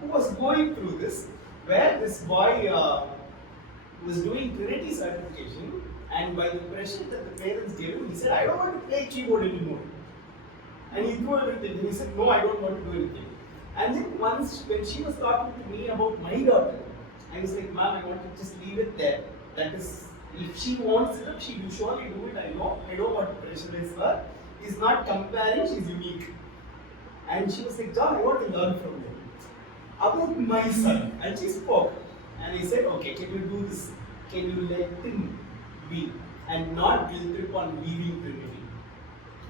who was going through this, where this boy was doing Trinity certification, and by the pressure that the parents gave him, he said, I don't want to play keyboard anymore. And he threw everything, and he said, no, I don't want to do anything. And then once, when she was talking to me about my daughter, I was like, ma'am, I want to just leave it there. That is, if she wants it, she will surely do it, I know what pressure is her. He's not comparing, she's unique. And she was like, John, I want to learn from you about my son. And she spoke. And I said, okay, can you do this? Can you let him be and not guilt trip on leaving Trinity?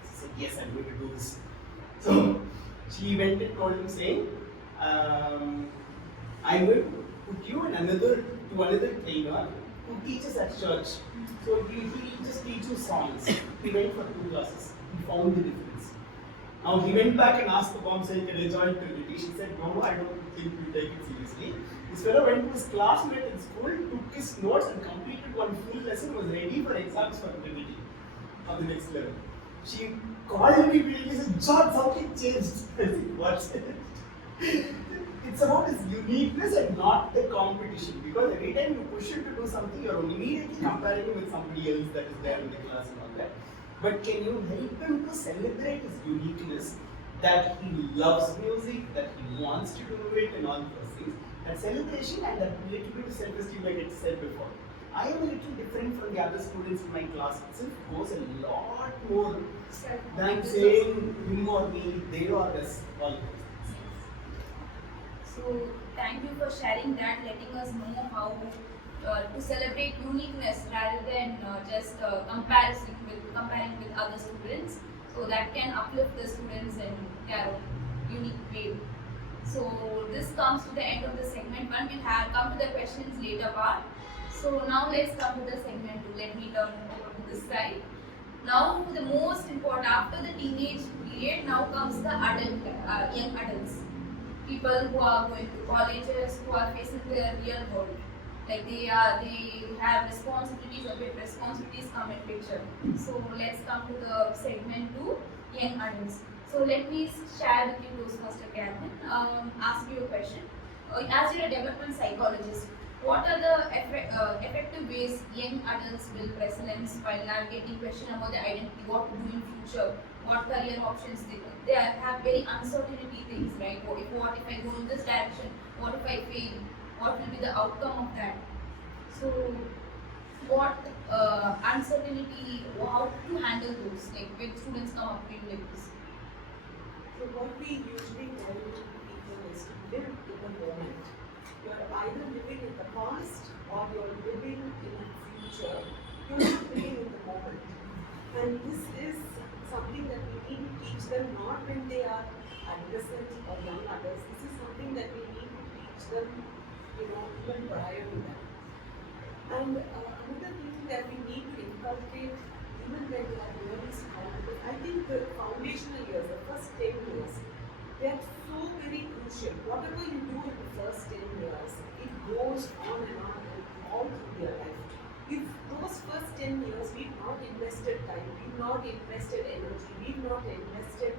She said, yes, I'm going to do this. So she went and told him saying, I will put you in another trainer who teaches at church. So he just teach you songs. He went for 2 classes. He found the difference. Now he went back and asked the mom saying, can I join Trinity? She said, no, I don't think you take it seriously. This fellow went to his classmate in school, took his notes and completed one full lesson, was ready for exams for Trinity of the next level. She called me immediately and said, John, something changed. I said, what's it? It's about his uniqueness and not the competition. Because every time you push him to do something, you're immediately comparing him with somebody else that is there in the class and all that. But can you help him to celebrate his uniqueness that he loves music, that he wants to do it, and all those things. That celebration and that little bit of self-esteem, like I said before. I am a little different from the other students in my class. Itself goes a lot more than saying you or me, they or us, all those things. So thank you for sharing that, letting us know how to celebrate uniqueness rather than just comparing with other students. So that can uplift the students in their unique way. So this comes to the end of the segment 1. We'll have come to the questions later part. So now let's come to the segment 2. Let me turn over to this side. Now the most important, after the teenage period, now comes the young adults. People who are going to colleges, who are facing their real world. Like they have responsibilities, a bit responsibilities come in picture. So let's come to the segment 2, young adults. So let me share with you Toastmaster Calvin, ask you a question. As you're a development psychologist, what are the effective ways young adults build resilience while navigating question about their identity, what to do in future, what career options they have very uncertainty things, right? What if I go in this direction? What if I fail? What will be the outcome of that? So what uncertainty, how to handle those, like when students come up to you like this? So what we usually tell people is to live in the moment. You are either living in the past or you are living in the future. You are not living in the moment. And this is something that we need to teach them not when they are adolescent or young adults. This is something that we need to teach them, even prior to that. And another thing that we need to inculcate even when they are really small, because I think the foundational years, the first 10 years, they are so very crucial. Whatever you do in the first 10 years, it goes on and all through their life. If those first 10 years we've not invested time, we've not invested energy, we've not invested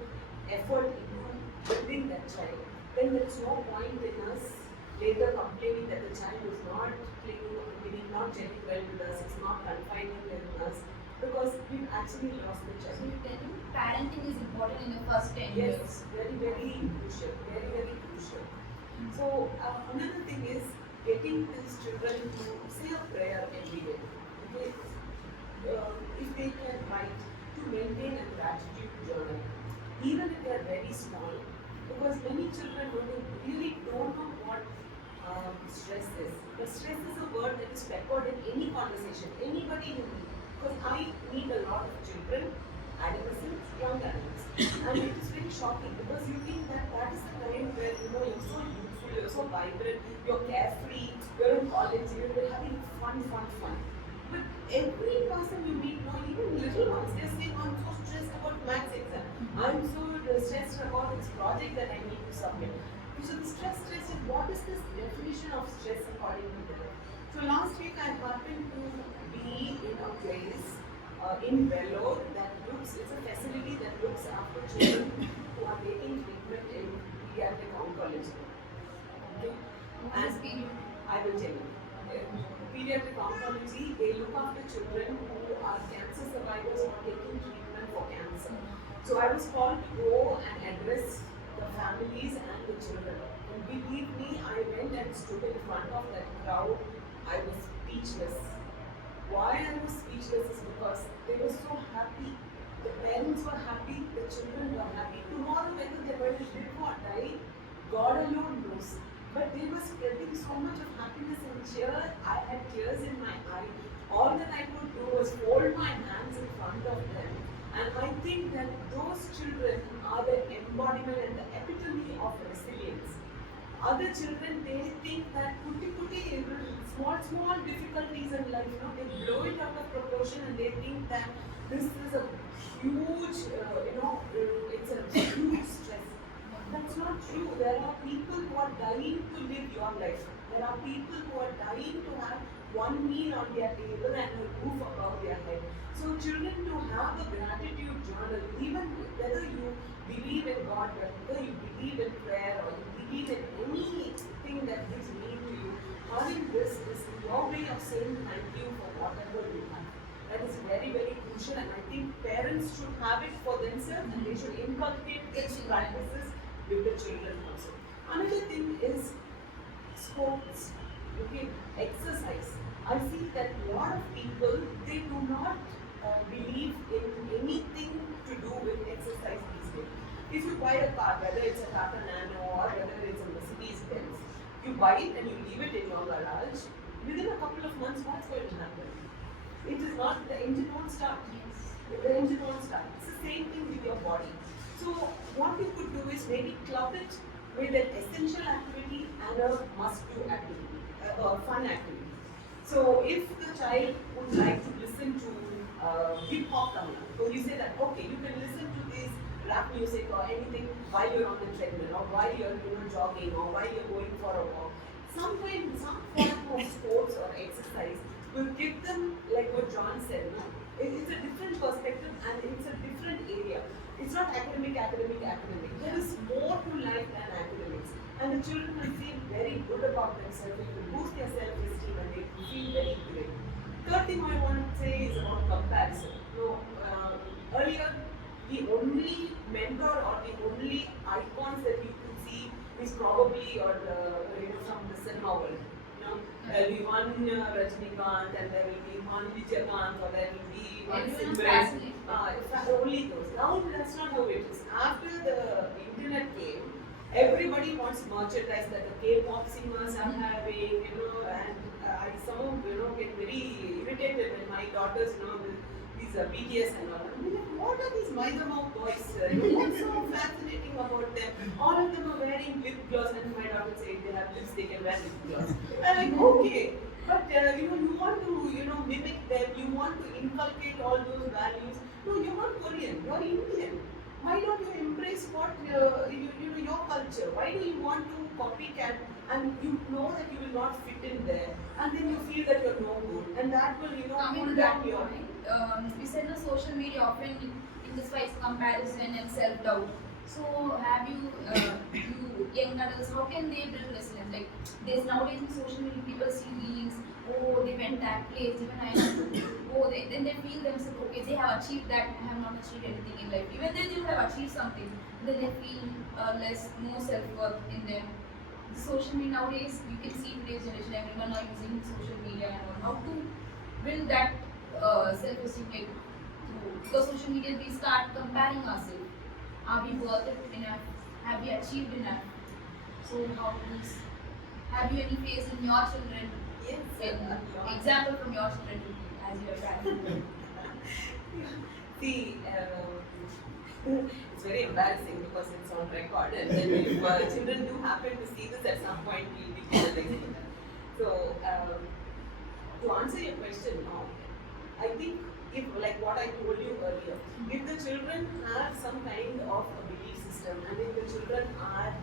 effort into building that child, then there's no point in us later complaining that the child is not clinging, not gelling well with us, is not confiding with us, because we've actually lost the child. So you're telling parenting is important in the first 10 years. Yes, very, very crucial. Very, very crucial. So another thing is getting these children to say a prayer every day. Okay? If they can write, to maintain a gratitude journal, even if they are very small, because many children really don't know what stress is. But stress is a word that is peppered in any conversation, anybody who meets. Because I meet a lot of children, adolescents, young adults, and it is very shocking because you think that is the time where you're so youthful, you're so vibrant, you're carefree, you're in college, you're having fun. But every person you meet, even little ones, they're saying, I'm so stressed about maths exam. I'm so stressed about this project that I need to submit. So the stress is what is this definition of stress according to them? So last week I happened to be in a place in Vellore it's a facility that looks after children who are taking treatment in pediatric oncology. Okay? And I will tell you. Pediatric oncology, they look after children who are cancer survivors who are taking treatment for cancer. So I was called to go and address the families and the children. And believe me, I went and stood in front of that crowd. I was speechless. Why I was speechless is because they were so happy. The parents were happy, the children were happy. Tomorrow, whether they were to live or die, God alone knows. But they were spreading so much of happiness and cheer. I had tears in my eye. All that I could do was hold my hands in front of them. And I think that those children are the embodiment and the epitome of resilience. Other children, they think that small difficulties in life, they blow it out of proportion and they think that this is a huge, it's a huge stress. That's not true. There are people who are dying to live your life. There are people who are dying to have one meal on their table and a roof above their head. So children to have a gratitude journal, even whether you believe in God, whether you believe in prayer or you believe in anything that gives meaning to you, having this is your way of saying thank you for whatever you have. That is very, very crucial. institution, and I think parents should have it for themselves and they should inculcate these practices with the children also. Another thing is sports, okay, exercise. I see that a lot of people, they do not believe in anything to do with exercise these days. If you buy a car, whether it's a Tata Nano or whether it's a Mercedes Benz, you buy it and you leave it in your garage, within a couple of months, what's going to happen? It is not, the engine won't start. The engine won't start. It's the same thing with your body. So what you could do is maybe club it with an essential activity and a must-do activity, a fun activity. So if the child would like to listen to hip hop coming up, so you say that okay, you can listen to this rap music or anything while you're on the treadmill or while you're jogging or while you're going for a walk. Some form of sports or exercise will give them, like what John said, no? It's a different perspective and it's a different area. It's not academic. There is more to life than academics. And the children will feel very good about themselves, it will boost their self-esteem and they will feel very great. Third thing I want to say is about comparison. Earlier, the only mentor or the only icons that we could see is probably from the cinema world. There will be one Rajnikant and there will be one Vijayakant or there will be one Simran. Only those. Now that's not how it is. After the internet came, everybody wants merchandise that the K-pop singers are having, and I somehow, get very irritated when my daughters, these BTS and all. I'm like, what are these Maidamouth boys? What's so fascinating about them? All of them are wearing lip gloss, and my daughter said they have lipstick and wear lip gloss. I'm like, okay, but you want to, mimic them. You want to inculcate all those values. No, you're not Korean. You're Indian. Why don't you embrace what your culture? Why do you want to copycat and you know that you will not fit in there, and then you feel that you're no good, and that will Coming pull to down that your. point, we said the social media often intensifies comparison and self-doubt. So have you young adults, how can they build resilience? Like there's nowadays in social media people see reels, oh they went that place, even I then they feel themselves, okay, they have achieved that, I have not achieved anything in life. Even though they would have achieved something, then they feel more self-worth in them. The social media nowadays, you can see today's generation, everyone are using social media and all. How to build that self-esteem through, because social media we start comparing ourselves. Are we worth it enough? Have we achieved enough? So how is, have you any phase in your children? Yes. Example from your children as you are practicing. See, it's very embarrassing because it's on record, and then if children do happen to see this at some point, we'll be telling them. So, to answer your question now, I think if, like what I told you earlier, if the children have some kind of a belief system, and if the children are,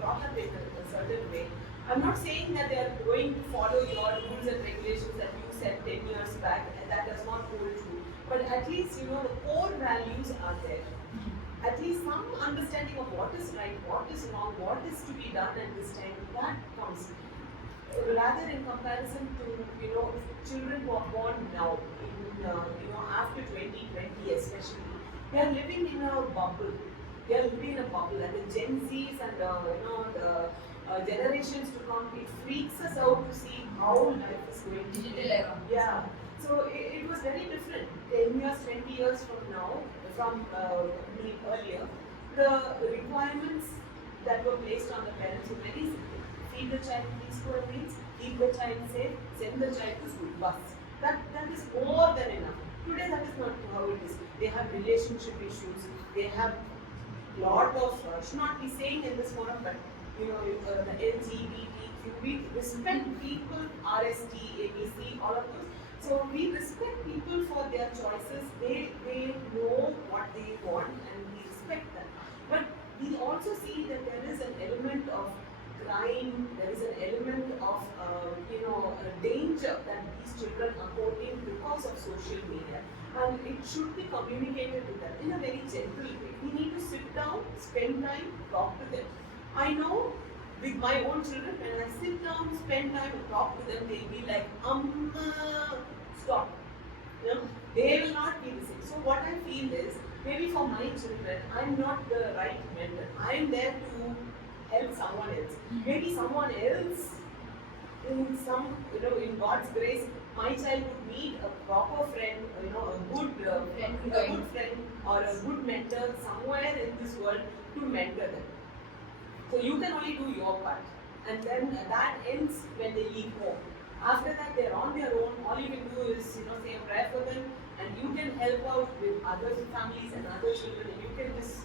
brought up in a certain way, I'm not saying that they are going to follow your rules and regulations that you set 10 years back, and that does not hold true. But at least, the core values are there. At least some understanding of what is right, what is wrong, what is to be done at this time, that comes. Rather in comparison to, children who are born now, after 2020 especially, they are living in a bubble. They are living in a bubble, and the Gen Zs and the generations to come, it freaks us out to see how life is going to be. Digital era. Yeah. So it was very different. 10 years, 20 years from now, earlier, the requirements that were placed on the parents were very simple. Feed the child 3 square meals, keep the child safe, send the child to school, bus. That is more than enough. Today that is not how it is. They have relationship issues. They have lot of, should not be saying in this forum, but the LGBTQ, we respect people, RST, ABC, all of those. So we respect people for their choices. They know what they want and we respect them. But we also see that there is an element of crime, there is an element of danger that these children are quoting because of social media. And it should be communicated to them in a very gentle way. We need to sit down, spend time, talk to them. I know with my own children, when I sit down, spend time and talk to them, they'll be like, Amma, stop. You know, they will not be the same. So what I feel is, maybe for my children, I'm not the right mentor. I'm there to help someone else. Maybe someone else, in some, in God's grace, my child would need a proper friend, a good friend or a good mentor somewhere in this world to mentor them. So you can only do your part, and then that ends when they leave home. After that, they're on their own. All you can do is, say a prayer for them, and you can help out with other families and other children. And you can just,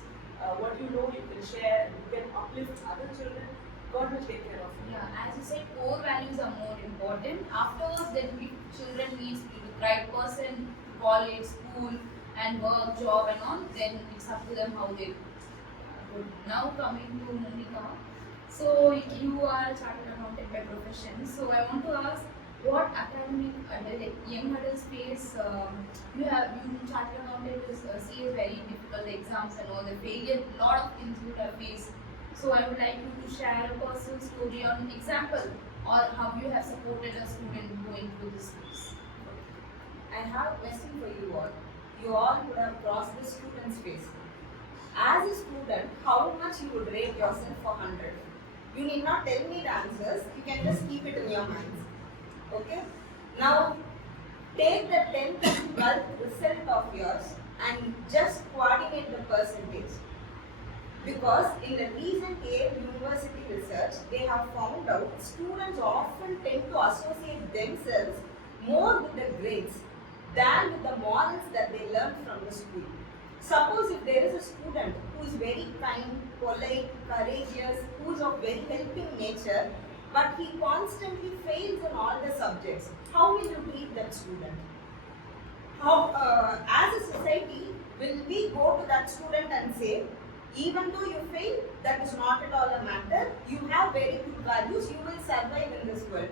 what you know, you can share, and you can uplift other children. God will take care of you. Yeah, as you said, core values are more important. Afterwards, then children needs to be the right person, college, school, and work, job, and all. Then it's up to them how they. Now coming to Monica, so you are a chartered accountant by profession. So I want to ask, what academic young adults face? You chartered accountant see very difficult exams and all the failure. Lot of things you have faced. So I would like you to share a personal story or an example, or how you have supported a student going through this course. I have a question for you all. You all would have crossed the student's face. As a student, how much you would rate yourself for 100? You need not tell me the answers, you can just keep it in your minds. Okay? Now, take the 10th and 12th result of yours and just coordinate the percentage. Because in the recent Yale University research, they have found out students often tend to associate themselves more with the grades than with the morals that they learn from the school. Suppose if there is a student who is very kind, polite, courageous, who is of very helping nature, but he constantly fails in all the subjects, how will you treat that student? How, as a society, will we go to that student and say, even though you fail, that is not at all a matter, you have very good values, you will survive in this world?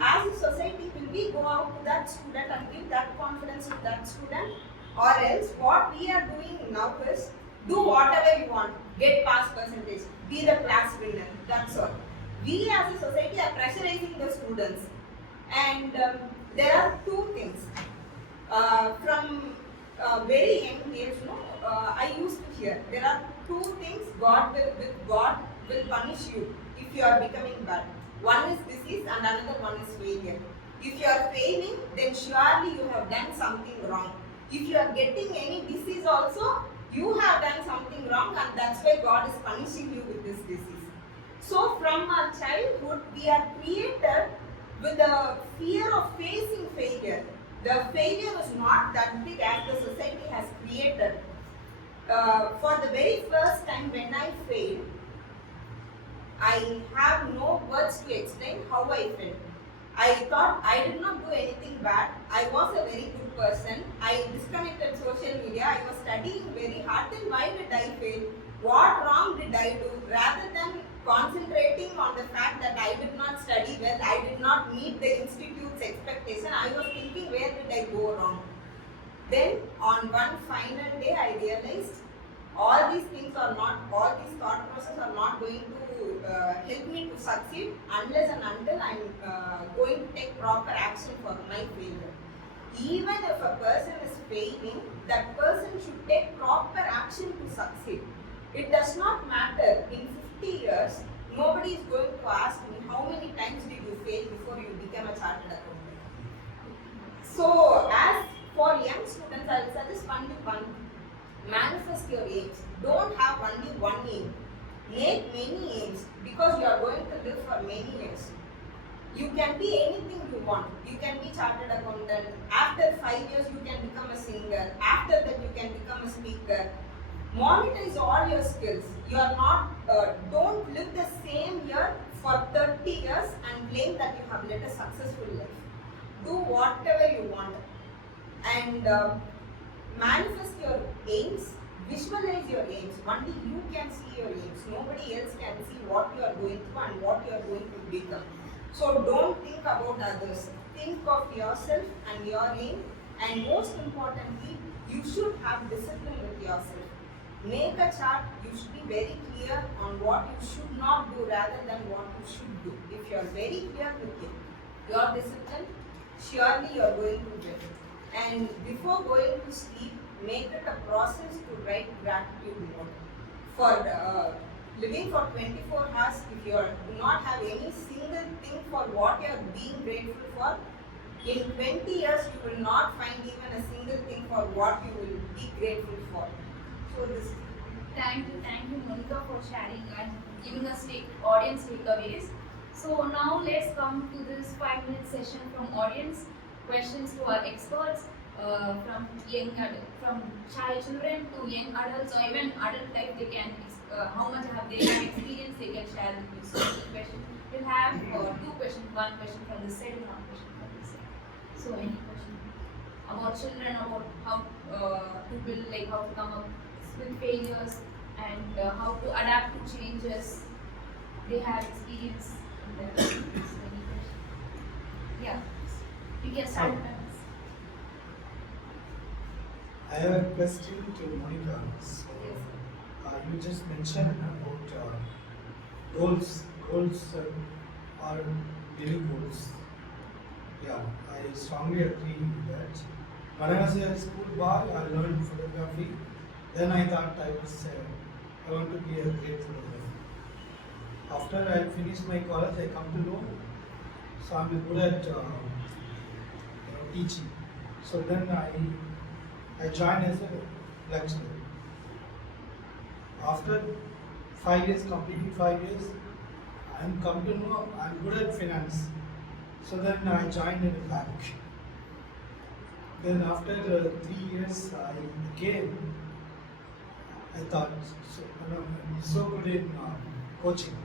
As a society, will we go out to that student and give that confidence to that student? Or else, what we are doing now is, do whatever you want, get pass percentage, be the class winner, that's all. We as a society are pressurizing the students. And there are two things. From very young age, I used to hear, there are two things God will punish you if you are becoming bad. One is disease and another one is failure. If you are failing, then surely you have done something wrong. If you are getting any disease also, you have done something wrong, and that's why God is punishing you with this disease. So from our childhood, we are created with the fear of facing failure. The failure is not that big as the society has created. For the very first time when I failed, I have no words to explain how I felt. I thought I did not do anything bad. I was a very good person. I disconnected social media. I was studying very hard. Then why did I fail? What wrong did I do? Rather than concentrating on the fact that I did not study well, I did not meet the institute's expectation, I was thinking, where did I go wrong? Then on one final day, I realized all these thought processes are not going to help me to succeed unless and until I am going to take proper action for my failure. Even if a person is failing, that person should take proper action to succeed. It does not matter, in 50 years, nobody is going to ask me how many times did you fail before you became a chartered accountant. So, as for young students, I will suggest only one. Manifest your aims. Don't have only one aim. Make many aims, because you are going to live for many years. You can be anything you want. You can be chartered accountant. After 5 years, you can become a singer. After that, you can become a speaker. Monetize all your skills. You are not. Don't live the same year for 30 years and claim that you have led a successful life. Do whatever you want, and manifest your aims. Visualize your aims. Only you can see your aims. Nobody else can see what you are going through and what you are going to become. So don't think about others. Think of yourself and your aim. And most importantly, you should have discipline with yourself. Make a chart. You should be very clear on what you should not do rather than what you should do. If you are very clear with it, your discipline, surely you are going to win. And before going to sleep, make it a process to write gratitude note. For living for 24 hours, if you do not have any single thing for what you are being grateful for, in 20 years you will not find even a single thing for what you will be grateful for. So this. Thank you, Monica, for sharing and giving us audience takeaways. So now let's come to this 5-minute session from audience. Questions to our experts, from from children to young adults, or even adult life. They can how much have they have experience, they can share with you. So the question we'll have 2 questions, 1 question from this side and 1 question from this side. So any question about children, about how to build, like how to come up with failures and how to adapt to changes. They have experience in that. So any question? Yeah. You can start with us. I have a question to Monica. So, you just mentioned about goals. Goals are daily goals. Yeah, I strongly agree with that. When I was a school boy, I learned photography. Then I thought I want to be a great photographer. After I finished my college, I come to know, so I'm good at teaching. So then I joined as a lecturer. After 5 years, completing 5 years, I'm come to know I'm good at finance. So then I joined in a bank. Then after 3 years, I thought, I'm so good in coaching.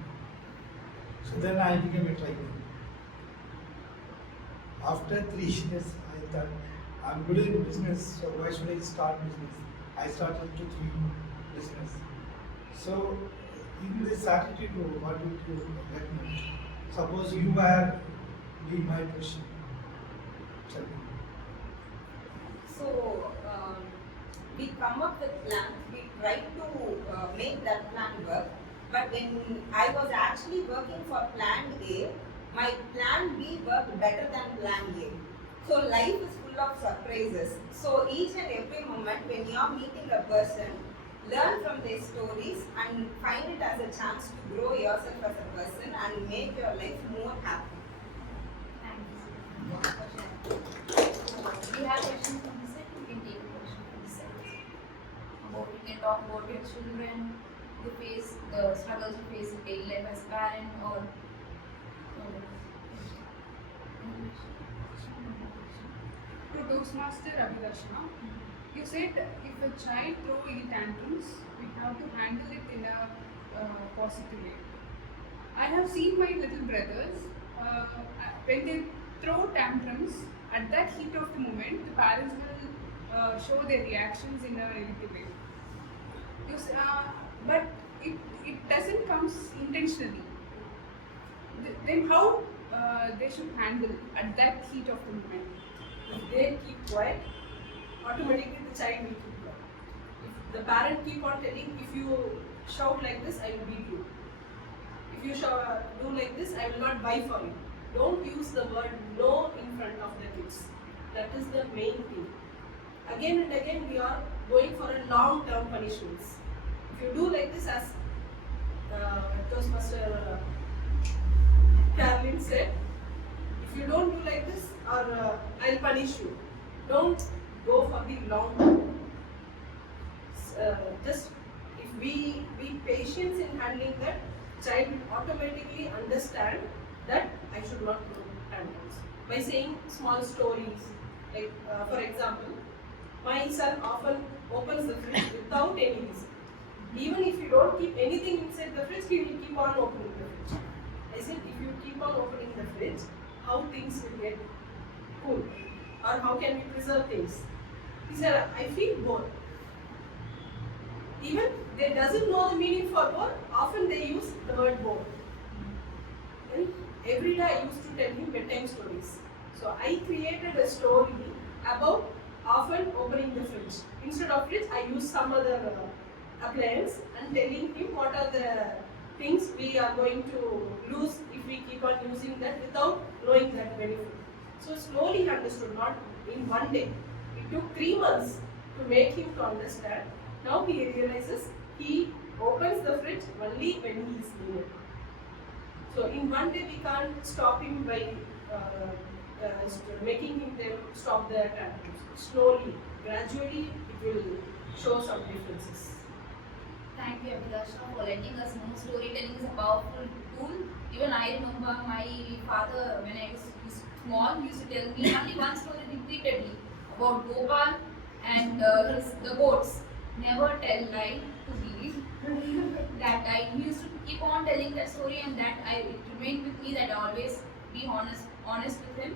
So then I became a trainer. After 3 years, I thought, I'm good in business, so why should I start business? I started to do business. So, in this attitude, what would you recommend? Suppose you were in my position. Tell me. So, we come up with plans, we try to make that plan work, but when I was actually working for plan A, my plan B worked better than plan A. So life is full of surprises. So each and every moment when you are meeting a person, learn from their stories and find it as a chance to grow yourself as a person and make your life more happy. Thank you. We have questions from this side. You can take a question from this side. You can talk about your children, the struggles you face in daily life as a parent, or To Toastmaster Abhidashna, you said if a child throw any tantrums, we have to handle it in a positive way. I have seen my little brothers, when they throw tantrums, at that heat of the moment, the parents will show their reactions in a negative way. But it doesn't come intentionally. Then how they should handle at that heat of the moment? If they keep quiet, automatically the child will keep quiet. If the parent keep on telling, if you shout like this, I will beat you. If you do like this, I will not buy for you. Don't use the word no in front of the kids. That is the main thing. Again and again, we are going for a long-term punishments. If you do like this, as Toastmaster Carolyn said, if you don't do like this, or I'll punish you. Don't go for the long term. Just if we be patient in handling that, child will automatically understand that I should not throw tantrums. By saying small stories, like for example, my son often opens the fridge without any reason. Even if you don't keep anything inside the fridge, he will keep on opening the fridge. I said, if you keep on opening the fridge, how things will get cool? Or how can we preserve things? He said, I feel bored. Even they doesn't know the meaning for bored, often they use the word bored. And every day I used to tell him bedtime stories. So I created a story about often opening the fridge. Instead of fridge, I use some other appliance and telling him what are the things we are going to lose if we keep on using that without knowing that benefit. So slowly he understood, not in one day. took 3 months to make him to understand. Now he realizes he opens the fridge only when he is needed. So in one day we can't stop him by making him them stop their tantrums. Slowly, gradually it will show some differences. Thank you, Abhilasha, for letting us know storytelling is a powerful tool. Even I remember my father, when I was small, used to tell me only one story repeatedly about Gopal and the goats. Never tell lie to believe. That he used to keep on telling that story, and it remained with me that I always be honest with him,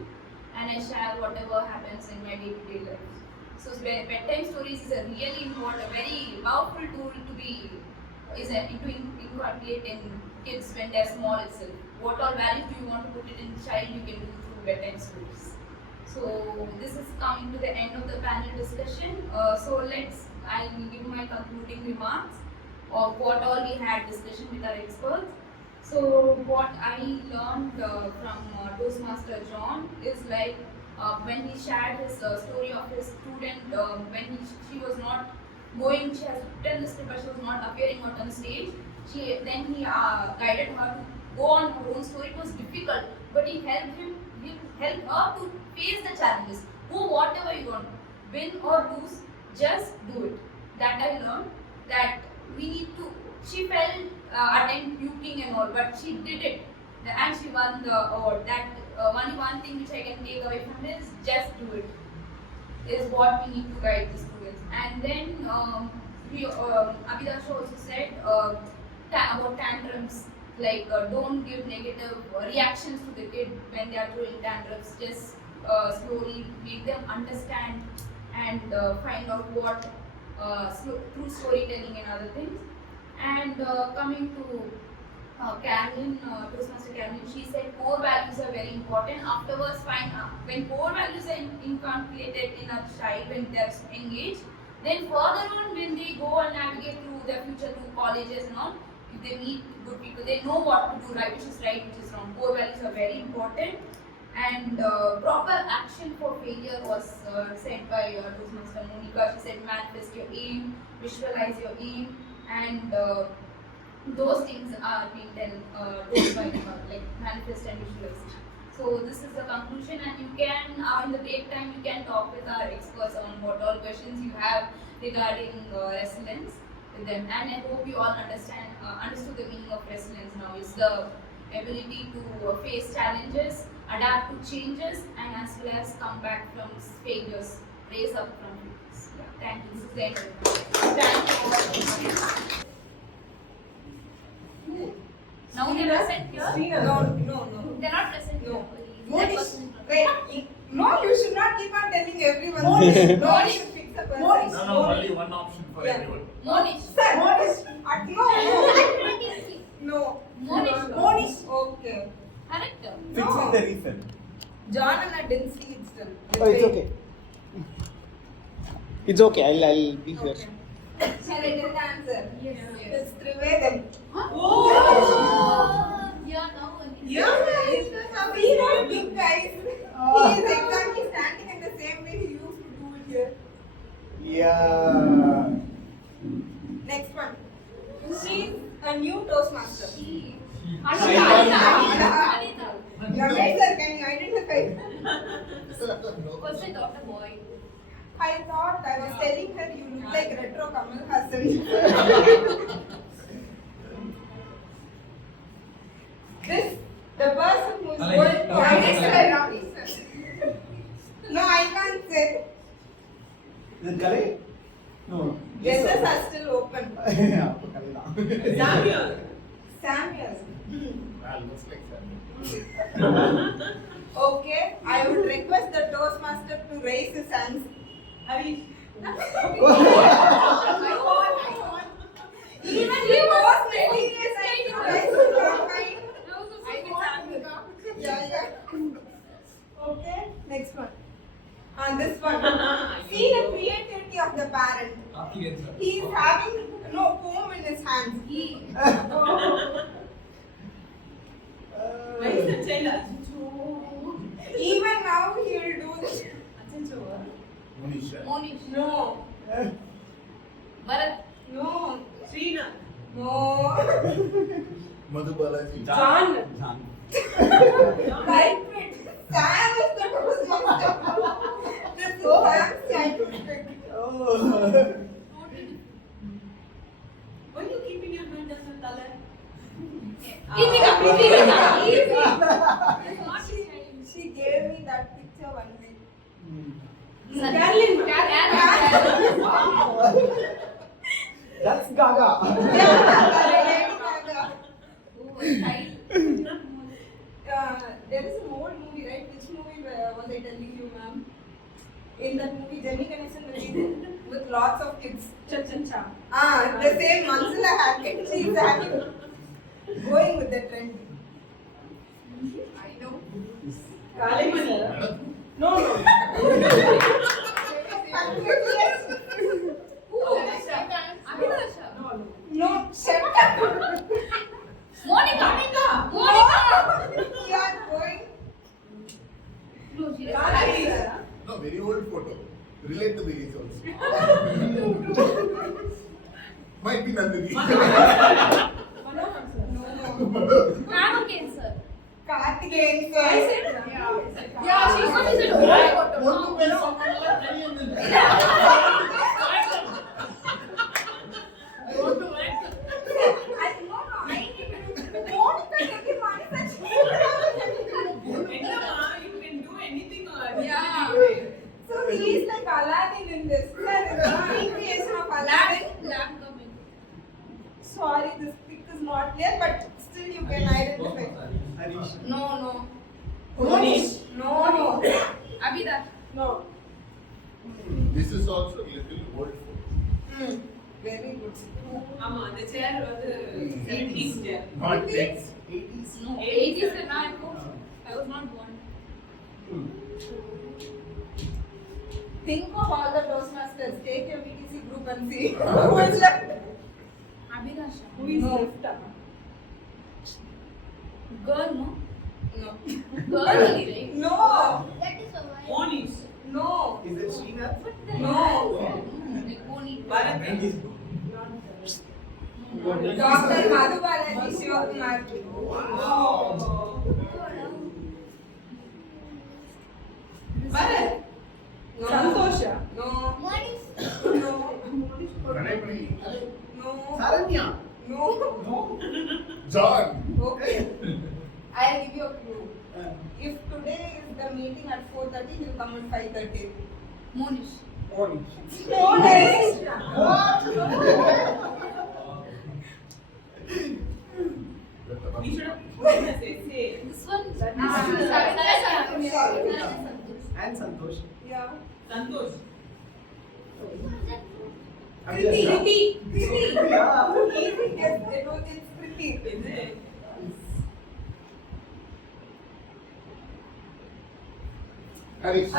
and I share whatever happens in my day-to-day life. So bedtime stories is a really important, very powerful tool to inculcate in kids when they're small itself. What all values do you want to put it in the child, you can do through bedtime stories. So this is coming to the end of the panel discussion. I will give my concluding remarks of what all we had discussion with our experts. So what I learned from Toastmaster John is like when he shared his story of his student when she was not going, she has written the script but she was not appearing on the stage. He guided her to go on her own story. It was difficult, but he helped her to face the challenges. Go whatever you want, win or lose, just do it. That I learned that we need to. She felt attempt puking and all, but she did it, and she won the award. That only one thing which I can take away from this: just do it. Is what we need to guide the students. And then Abhidasha also said about tantrums. Like don't give negative reactions to the kid when they are throwing tantrums. Just slowly make them understand and find out what through storytelling and other things. And coming to Carolyn, Toastmaster Carolyn, she said core values are very important. Afterwards, when core values are inculcated in a child when they're engaged, then further on when they go and navigate through their future through colleges and all, if they meet good people, they know what to do, right, which is right, which is wrong. Core values are very important. And proper action for failure was said by Toastmaster Monica. She said manifest your aim, visualize your aim, and those things are being told by like manifest and visualize. So this is the conclusion, and you can in the break time you can talk with our experts on what all questions you have regarding resilience with them. And I hope you all understood the meaning of resilience now. It's the ability to face challenges, adapt to changes, and as well as come back from failures, raise up from failures. Yeah, thank you. This is the end of it. Thank you. Now they are present here? No. They are not present here. Wait, no, you should not keep on telling everyone. Monish. No, you should fix the person. Monish. No, only one option for everyone. Monish. Sir, Monish. No. Monish. Okay. Correct. No. the reason. John and I didn't see it's done. Oh, it's okay. It's okay. I'll be here. Okay. Shall I tell the answer? Yes. It's Trivedam. Oh! Yeah, now. We don't look, guys. He is exactly standing in the same way he used to do it here. Yeah. Next one. She's a new Toastmaster. Anita. Ramesh sir, can you identify? Was it Dr. Boy? I thought I was telling her you look like retro Kamal Hassan. The person who is going to Ramesh sir. No, I can't say. Is it correct? No. Guesses are still open. Samuel. Samuel. Looks like Samuel. Okay, I would request the Toastmaster to raise his hands. Harish. Even he was serious, I guys would not mind. Yeah. Okay, next one. And this one. See the creativity of the parent. He is having no comb in his hands. Where is the child? Even now he will do this. Monisha. Monish. No. Bharat. No. Srinath. No. Madhu Balaji. John. Right fit. Sam is the Toastmaster. This is Sam's scientific. Why are you keeping your hand as a tala? Kritika. She gave me that picture one day. Carolyn. That's Gaga. There is an old movie, right? Which movie was I telling you, ma'am? In that movie, Jenny Ganesan will be there with lots of kids. Cha. The same Mansala haircut she is having. Going with the trend. I know. Kalimani. No. Abhidasha. No, shut up. Monica. You are going. No, she is. No, very old photo. Relate to the age also. Might be Nandini. Karthikeyan, sir. Karthikeyan sir. Yeah, she's what is it? You can do anything. Yeah. So he is like Aladdin in this. Sir, it's recreation of Aladdin. Lamb coming. Sorry, this pic is not clear, but still you can identify. Harish. No. Monish. No. Abhida. No. This is also a little old photo. Very good. ஆமா அந்த சேர் வந்து 70s chair. Not this. 80s. No, 80s and I was not born. Think of all the Toastmasters. Take your VTC group and see who is left. Abhidasha. Who is No. left? Girl, no? No. Girl only, right? No. That is a why. Monish. No. Is it Srinath? No. Like Moni. Bharat. Dr. Madhu Balaji Shivakumar. Bharat. No. Santosha. No. No. Pranay. No. Saranya. No. John. Okay. I'll give you a clue. If today is the meeting at 4:30, he'll come at 5:30. Monish. Monish. Monish. We should have say. This one. And Santosh. Yeah. Santosh. Kriti. Yeah. Easy guess. It's Kriti. Is it? Harish.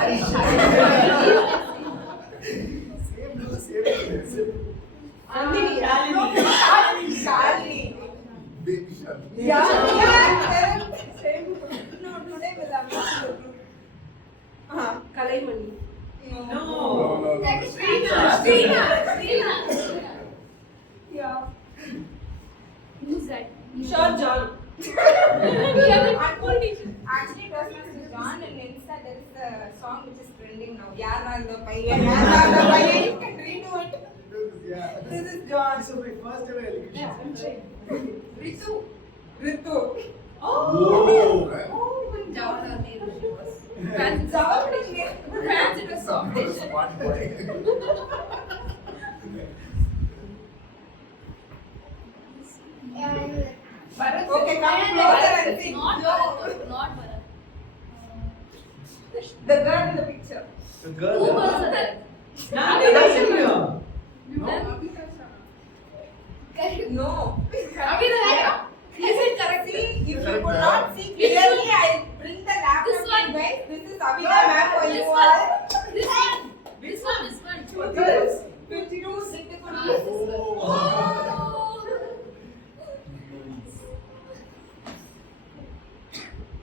Shalini. Baby Shark. Yeah. Same. No, today we'll have the group. Kalaimani. No. That is Srinath. Srinath. Yeah. Who's that? Sure, John. We have a full teacher. Actually, Toastmasters John and Insta, there is a song which is trending now. Yara the Paiyan, Yara the Paiyan. You can redo it. Yeah. This is John. This was my first ever elocution. Ritu. Ritu. Whoa. John or Nehru she was. Fans Fans it was competition. Smart boy. Bharat. Okay, come closer and see. Not Bharat. Not Bharat. The girl in the picture. The Two girl. girls are there. Abhidasha. No. Abhidasha. Is it correct? See, if you could not see clearly, I'll bring the laptop This to one. you guys. This is Abhida map for you This all. one. This one. This one. This one. Girls. 52 beautiful pieces. Oh.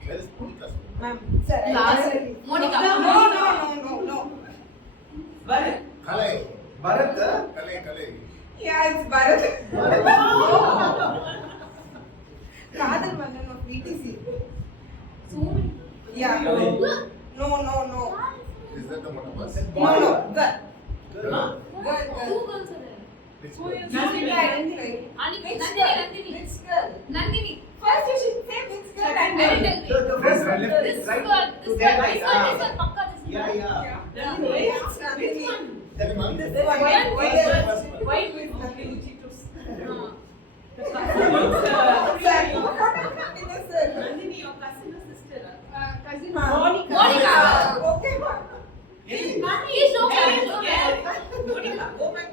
Where is Monica? Ma'am, sir. Last. Monica. No. Bharat. it's Bharat. Kadal Vandan of VTC. So many. Yeah. No. Is that the one of us? No. Girl. Girl. Two girls are there. Which Who one? is identify? Nandini. Which girl? Which girl? Nandini. First you should say which girl and I will then. tell you. The first one, This right? girl, To this their girl, right. this one, Pakka this one. Yeah. Yeah. Which one? That one. This White, one. white, First one. white with Nandini. No. The cousin looks, Sir, what is sir? Nandini, your cousin or sister? Cousin Monica. Okay, what? He's no Monica, go back.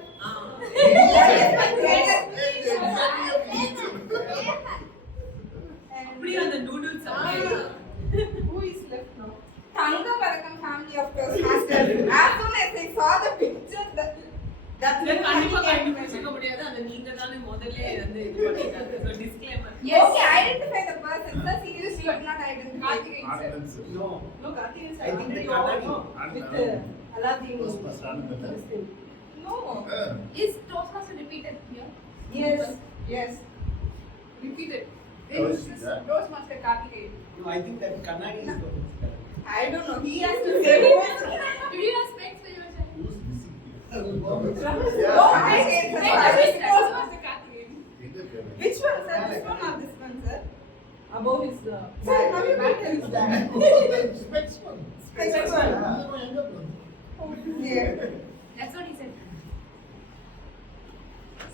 Put it on the noodles. Who is left now? Thanga Parakam family of Toastmasters. As soon as I saw the picture, that's இதை கண்டிப்பா கண்டுபிடிச்சிக்க முடியாது அந்த நீங்க தானே முதல்ல வந்து இது பண்ணிட்டாங்க so disclaimer Okay, identify the person. Sir, serious, you have not identified. Anand sir. No. No, Karthik is I think the already Kannadi. over with Aladdin. Toastmaster Anand. this thing. No. Is Toastmaster repeated here? Yes. Repeated. Oh, This is is that? Toastmaster Karthikeyan. No, I think that Kannadi is the first. I don't know. He has to say who is. Did you have specs for yourself? Who's missing here? Oh, I hate this one. Toastmaster Karthikeyan. Which one, sir? This one or this one, sir? Above is the. Sir, have you met him? Specs one. Specs one. Oh, Here. That's what he said.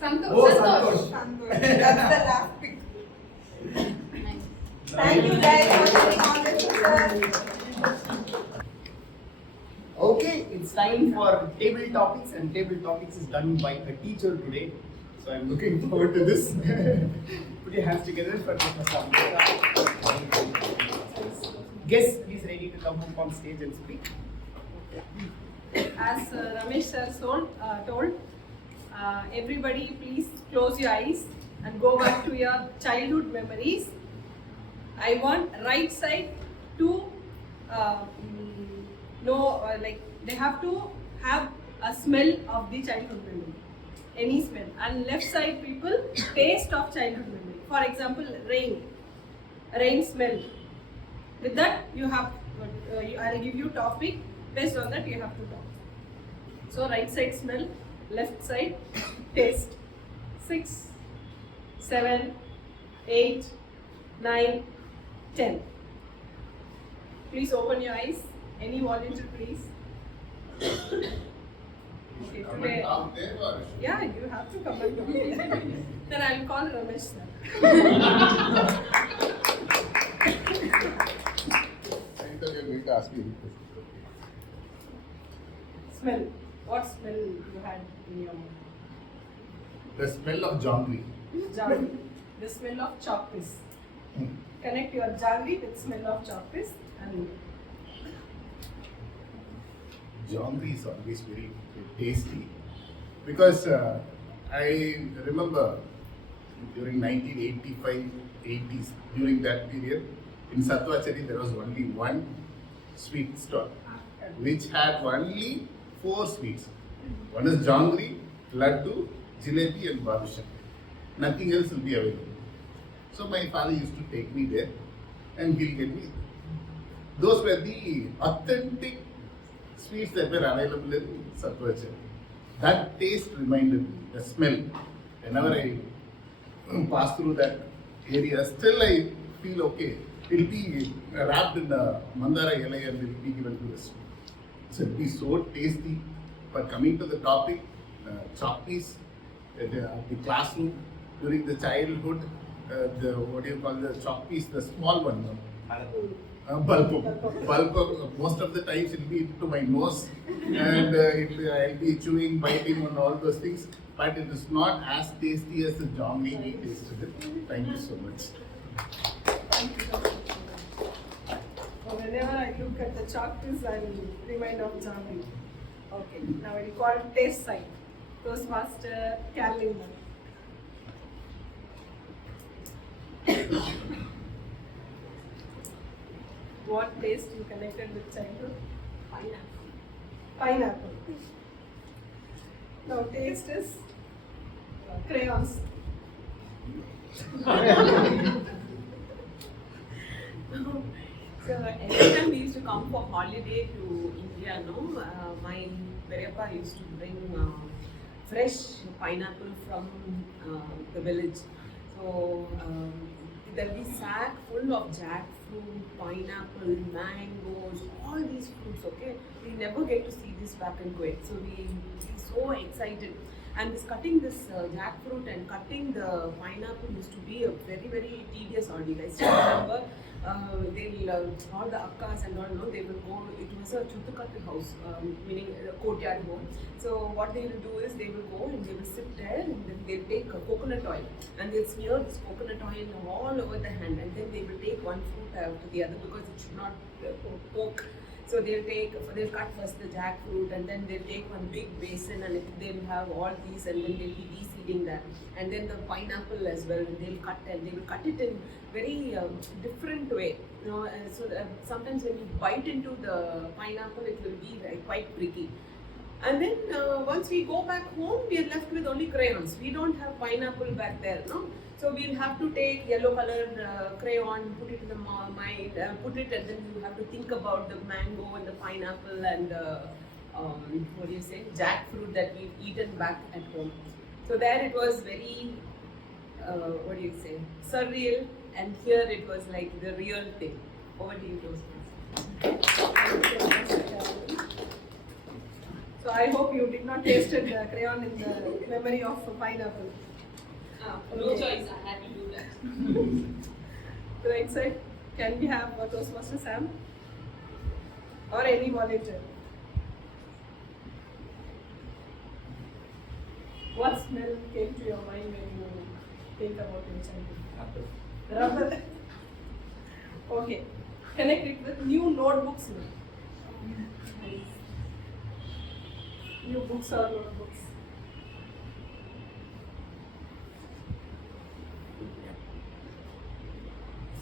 Santosh. Oh, Santosh. Santosh. That's the last pick. Nice. Thank you guys for doing all this, sir. Okay, it's time for table topics, and table topics is done by a teacher today. So I'm looking forward to this. Put your hands together for Professor Amrita. Guests, please ready to come up on stage and speak. As Ramesh sir told, everybody please close your eyes and go back to your childhood memories. I want right side to know, like they have to have a smell of the childhood memory, any smell, and left side people taste of childhood memory. For example, rain smell. With that you have, I'll give you topic. Based on that you have to talk. So right side smell, left side taste. 6, 7, 8, 9, 10. Please open your eyes. Any volunteer, please. Okay, today. Down there or? Yeah, you have to come and talk. Then I'll call Ramesh sir. Anytime you're going to ask me. Smell. What smell you had in your mouth? The smell of jangri. Jaggery. The smell of chalk piece. Connect your jaggery with smell of chalk piece and Jangri is always very tasty because I remember during 1985-80s, during that period, in Satvachari there was only one sweet stall which had only 4 sweets. One is jangri, laddu, jalebi and babusha. Nothing else will be available. So my father used to take me there and he'll get me. Those were the authentic sweets that were available in Satvachari. That taste reminded me, the smell. Whenever I pass through that area, still I feel okay. It will be wrapped in a mandara elai and it will be given to us. So it will be so tasty. But coming to the topic, chalk piece, the classroom during the childhood, the what do you call the chalk piece, the small one. Bulb. Most of the times it will be into my nose and I'll be chewing, biting on all those things. But it is not as tasty as the jangri we tasted it. Thank you so much. thank you. So whenever I look at the chalk piece, I'll remind of jaggery. Okay, now we'll call taste side. Toastmaster Carolyn. What taste you connected with childhood? Pineapple. Now taste is crayons. So every time we used to come for holiday to India, no, my Periyappa used to bring fresh pineapple from the village. So there'll be sack full of jackfruit, pineapple, mangoes, all these fruits. Okay, we never get to see this back in Kuwait. So we so excited. And this cutting this jackfruit and cutting the pineapple used to be a very tedious ordeal. I still remember they'll all the akkas and all, no, they will go. It was a chutukatu house, meaning a courtyard home. So what they will do is they will go and they will sit there and then they'll take coconut oil and they'll smear this coconut oil all over the hand, and then they will take one fruit after the other because it should not poke. So they'll cut first the jackfruit and then they'll take one big basin and they'll have all these and then they'll be de-seeding that. And then the pineapple as well, and they will cut it in very different way. You know, sometimes when you bite into the pineapple, it will be quite pricky. And then once we go back home, we are left with only crayons. We don't have pineapple back there, no? So we'll have to take yellow colored crayon, put it in the mind, put it, and then you have to think about the mango and the pineapple and jackfruit that we've eaten back at home. So there it was very, surreal, and here it was like the real thing. Over to you, Toastmasters. So I hope you did not taste the crayon in the memory of pineapple. No choice, I had to do that. Right side, can we have Toastmaster Sam? Or any volunteer? What smell came to your mind when you think about your childhood? Rubber. Okay. Connect it with new notebooks. New books or notebooks.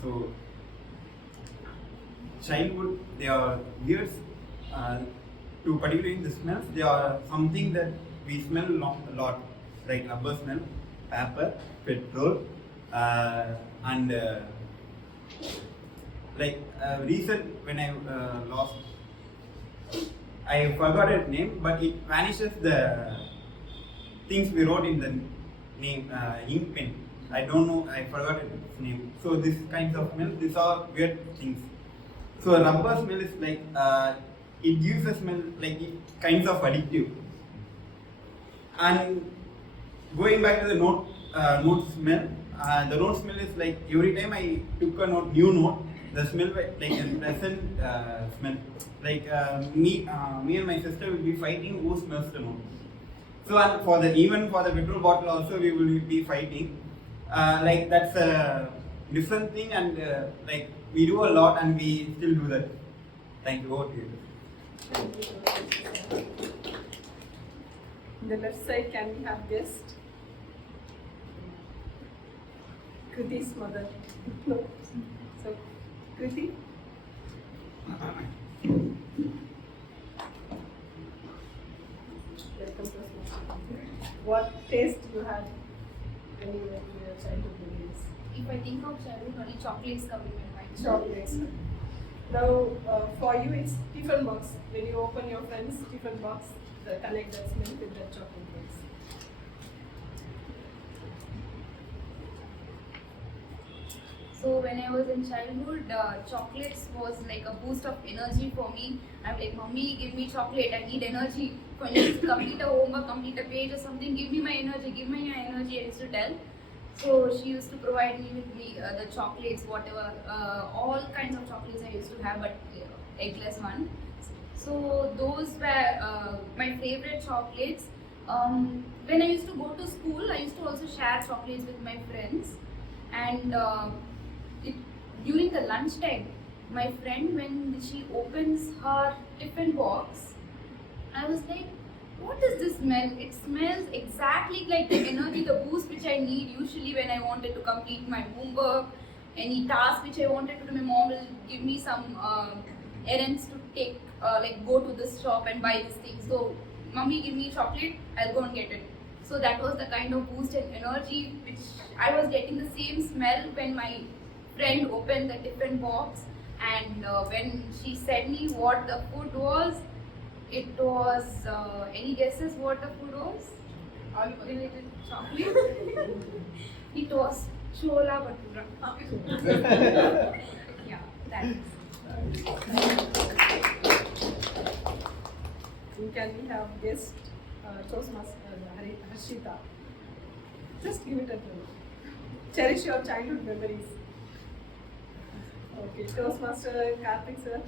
So, childhood, they are weird to particularly in the smells. They are something that we smell a lot, like rubber smell, paper, petrol, and recent when I lost, I forgot its name, but it vanishes the things we wrote in the name ink pen. I don't know, I forgot its name. So this kinds of smell, these are weird things. So a rubber smell is like, it gives a smell like it kinds of addictive. And going back to the note smell, the note smell is like every time I took a new note, the smell like a pleasant smell. Like me and my sister will be fighting who smells the note. So and even for the petrol bottle also we will be fighting. Like that's a different thing, and like we do a lot and we still do that. Thank you. Over to you. On the left side, can we have guest? Kriti's mother. No. So, Kriti. Welcome to us. What taste you had when you were in your childhood days? If I think of childhood, only chocolates come in my mind. Chocolates. Now, for you, it's tiffin box. When you open your friend's tiffin box, connect that smell with that chocolate box. So when I was in childhood, chocolates was like a boost of energy for me. I'm like, Mummy, give me chocolate. I need energy. When I used to complete a homework, complete a page or something, give me my energy. Give me my energy. I used to tell. So she used to provide me with the chocolates, whatever, all kinds of chocolates I used to have, but eggless one. So those were my favorite chocolates. When I used to go to school, I used to also share chocolates with my friends. And during the lunchtime, my friend, when she opens her tiffin box, I was like, what is this smell? It smells exactly like the energy, the boost which I need usually when I wanted to complete my homework, any task which I wanted to do. My mom will give me some errands to take, like go to this shop and buy this thing. So, Mummy, give me chocolate, I'll go and get it. So that was the kind of boost and energy which I was getting. The same smell when my friend opened the different box, and when she said me what the food was, it was any guesses what the food was? All related chocolate. It was chola bhatura. Yeah, that is. Can we have guest Toastmaster Harshita? Just give it a try. Cherish your childhood memories. Okay, Toastmaster Karthik sir.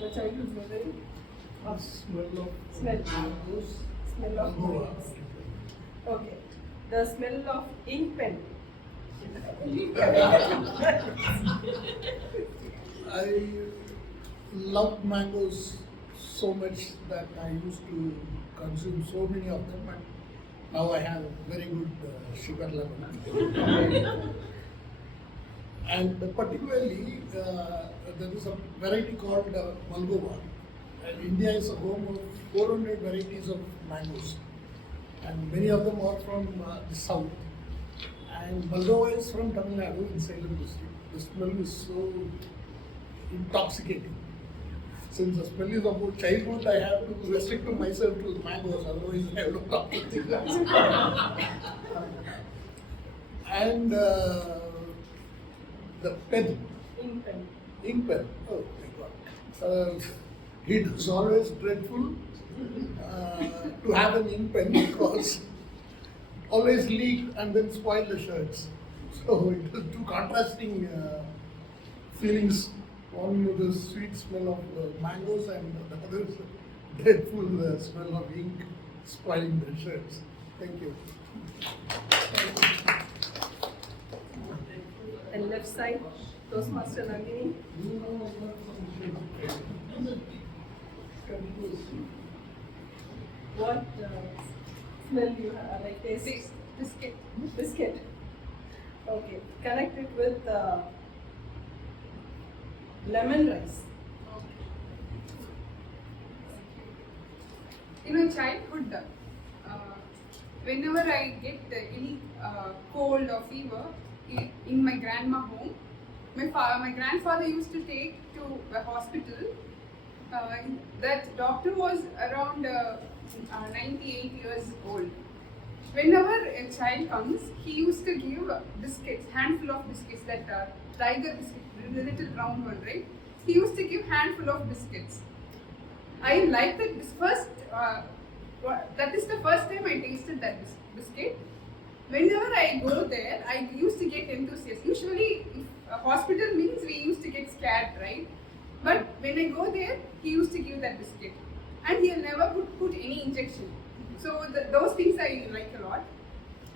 Your childhood memory? Smell of Smell. mangoes. Smell of Mango. mangoes. Okay. The smell of ink pen. I love mangoes so much that I used to consume so many of them, and now I have very good sugar level. And particularly, there is a variety called Malgova. And India is a home of 400 varieties of mangoes, and many of them are from the south. And Vellore is from Tamil Nadu in Salem district. The smell is so intoxicating. Since the smell is about childhood, I have to restrict myself to mangoes, otherwise I have no problem with it. And the pen, Ink pen. ink pen, oh my God. It is always dreadful to have an ink pen because always leak and then spoil the shirts. So it was two contrasting feelings. One with the sweet smell of mangoes, and the other is dreadful smell of ink spoiling the shirts. Thank you. And left side, Toastmaster Nandini. What smell you have, like taste? Biscuit. Biscuit. Okay. Connect it with lemon rice. In my childhood, whenever I get any cold or fever in my grandma home, my grandfather used to take to the hospital. That doctor was around 98 years old. Whenever a child comes, he used to give biscuits, handful of biscuits, that tiger biscuit, the little round one, right? He used to give handful of biscuits. I liked it first. That is the first time I tasted that biscuit. Whenever I go there, I used to get enthusiastic. Usually, if a hospital means we used to get scared, right? But when I go there, he used to give that biscuit, and he'll never put any injection. So those things I like a lot.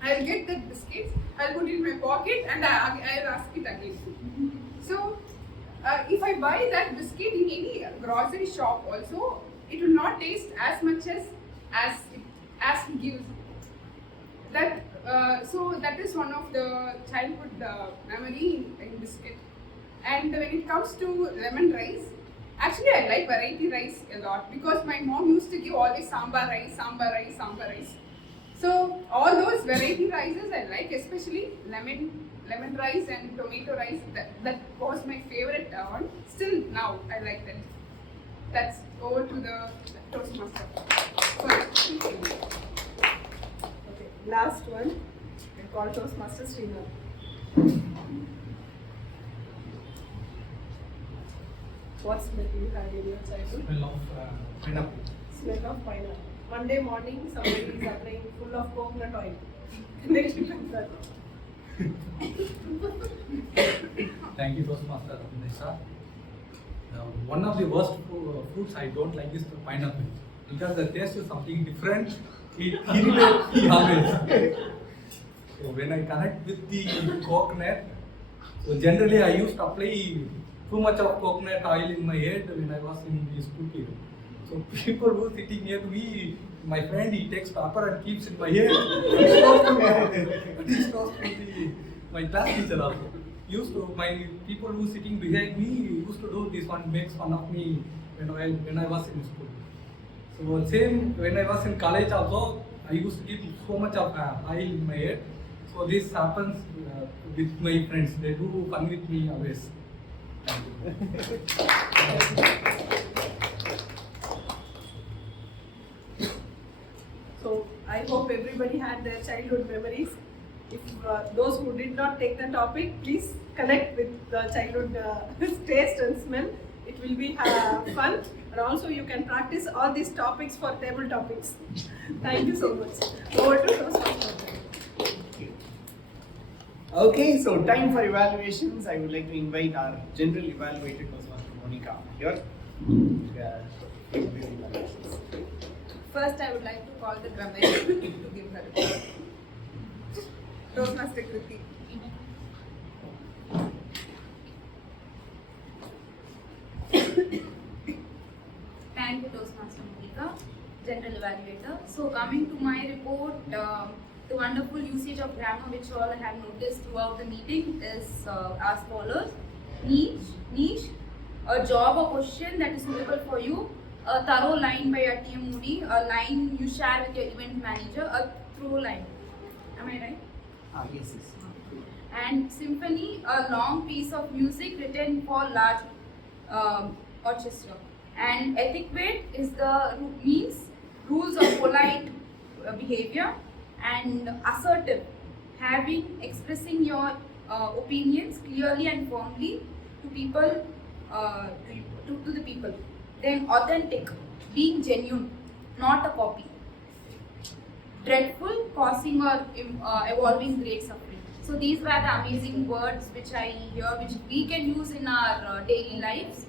I'll get that biscuits, I'll put it in my pocket, and I'll ask it again. So if I buy that biscuit in any grocery shop also, it will not taste as much as he gives. That so that is one of the childhood memory in biscuit. And when it comes to lemon rice, actually I like variety rice a lot because my mom used to give always sambar rice. So all those variety rices I like, especially lemon rice and tomato rice. That was my favorite one. Still now I like that. That's over to the Toastmaster. Okay. Last one. We call Toastmaster Srinath. What smell do you have in your childhood? Smell of pineapple. Smell of pineapple. Monday morning, somebody is applying full of coconut oil. Connect it with that. Thank you, Toastmaster Nisha. One of the worst fruits I don't like is the pineapple because the taste is something different. It irritates me always. So when I connect with the coconut, so generally I used to apply too much of coconut oil in my head when I was in the school period. So people who sitting near to me, my friend, he takes paper and keeps in my head. He shows to me. My class teacher also. my people who sitting behind me used to do this one, makes fun of me when I was in school. So same when I was in college also, I used to keep so much of oil in my head. So this happens with my friends. They do fun with me always. Thank you. So I hope everybody had their childhood memories. If those who did not take the topic, please connect with the childhood taste and smell. It will be fun, and also you can practice all these topics for table topics. Thank you so much. Over to Toastmasters. Okay, so time for evaluations. I would like to invite our general evaluator, Toastmaster Monica, here. First, I would like to call the grammarian to give her a report. Toastmaster Kriti. Thank you, Toastmaster Monica, General Evaluator. So coming to my report, the wonderful usage of grammar which all have noticed throughout the meeting is as follows. Niche, a job or question that is suitable for you, a thorough line by a TMOD, a line you share with your event manager, a through line. Am I right? Yes. And symphony, a long piece of music written for large orchestra. And etiquette is means rules of polite behavior, and assertive, expressing your opinions clearly and firmly to people, to the people. Then authentic, being genuine, not a copy. Dreadful, causing or evolving great suffering. So these were the amazing words which I hear, which we can use in our daily lives.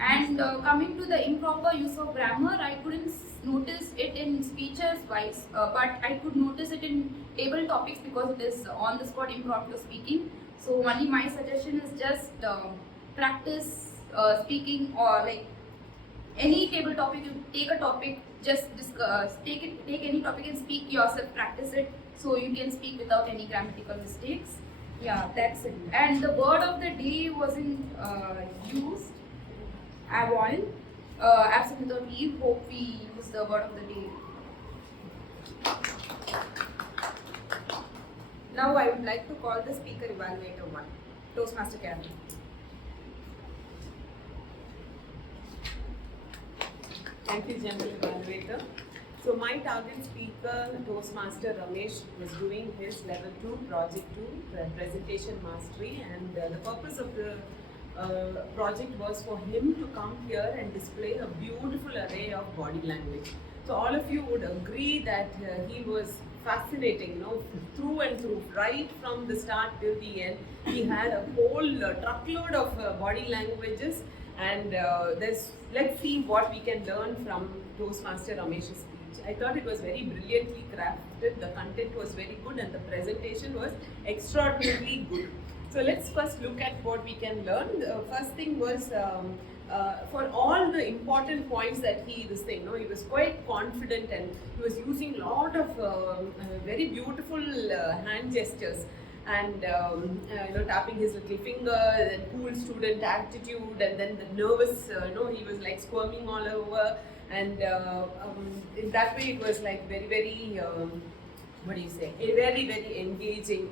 And coming to the improper use of grammar, I couldn't notice it in speeches wise, but I could notice it in table topics because it is on the spot impromptu speaking. So only my suggestion is just practice speaking, or like any table topic, you take a topic, just discuss, take any topic and speak yourself, practice it, so you can speak without any grammatical mistakes. Yeah, that's it. And the word of the day wasn't used. Avoid, absent without leave. Hope we use the word of the day. Now I would like to call the speaker evaluator 1, Toastmaster Karen. Thank you, General Evaluator. So my target speaker, Toastmaster Ramesh, was doing his level 2, project 2, presentation mastery, and the purpose of the project was for him to come here and display a beautiful array of body language. So all of you would agree that he was fascinating, through and through, right from the start till the end. He had a whole truckload of body languages, and let's see what we can learn from Toastmaster Ramesh's speech. I thought it was very brilliantly crafted, the content was very good, and the presentation was extraordinarily good. So let's first look at what we can learn. The first thing was for all the important points that he was quite confident, and he was using a lot of very beautiful hand gestures, and tapping his little finger, and cool student attitude, and then the nervous, he was like squirming all over, and in that way it was like very, very very, very engaging,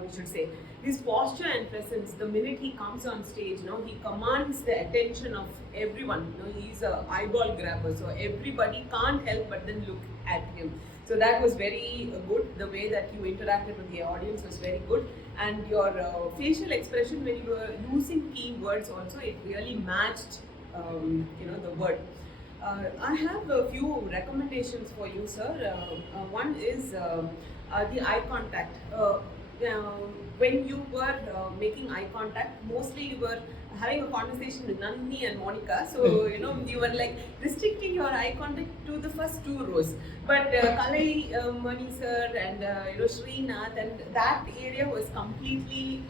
we should say. His posture and presence, the minute he comes on stage, he commands the attention of everyone. He's an eyeball grabber, so everybody can't help but then look at him. So that was very good. The way that you interacted with the audience was very good, and your facial expression when you were using keywords also, it really matched, the word. I have a few recommendations for you, sir. One is the eye contact. When you were making eye contact, mostly you were having a conversation with Nandini and Monica, so you were like restricting your eye contact to the first 2 rows. But Kalai Mani sir and Srinath, and that area was completely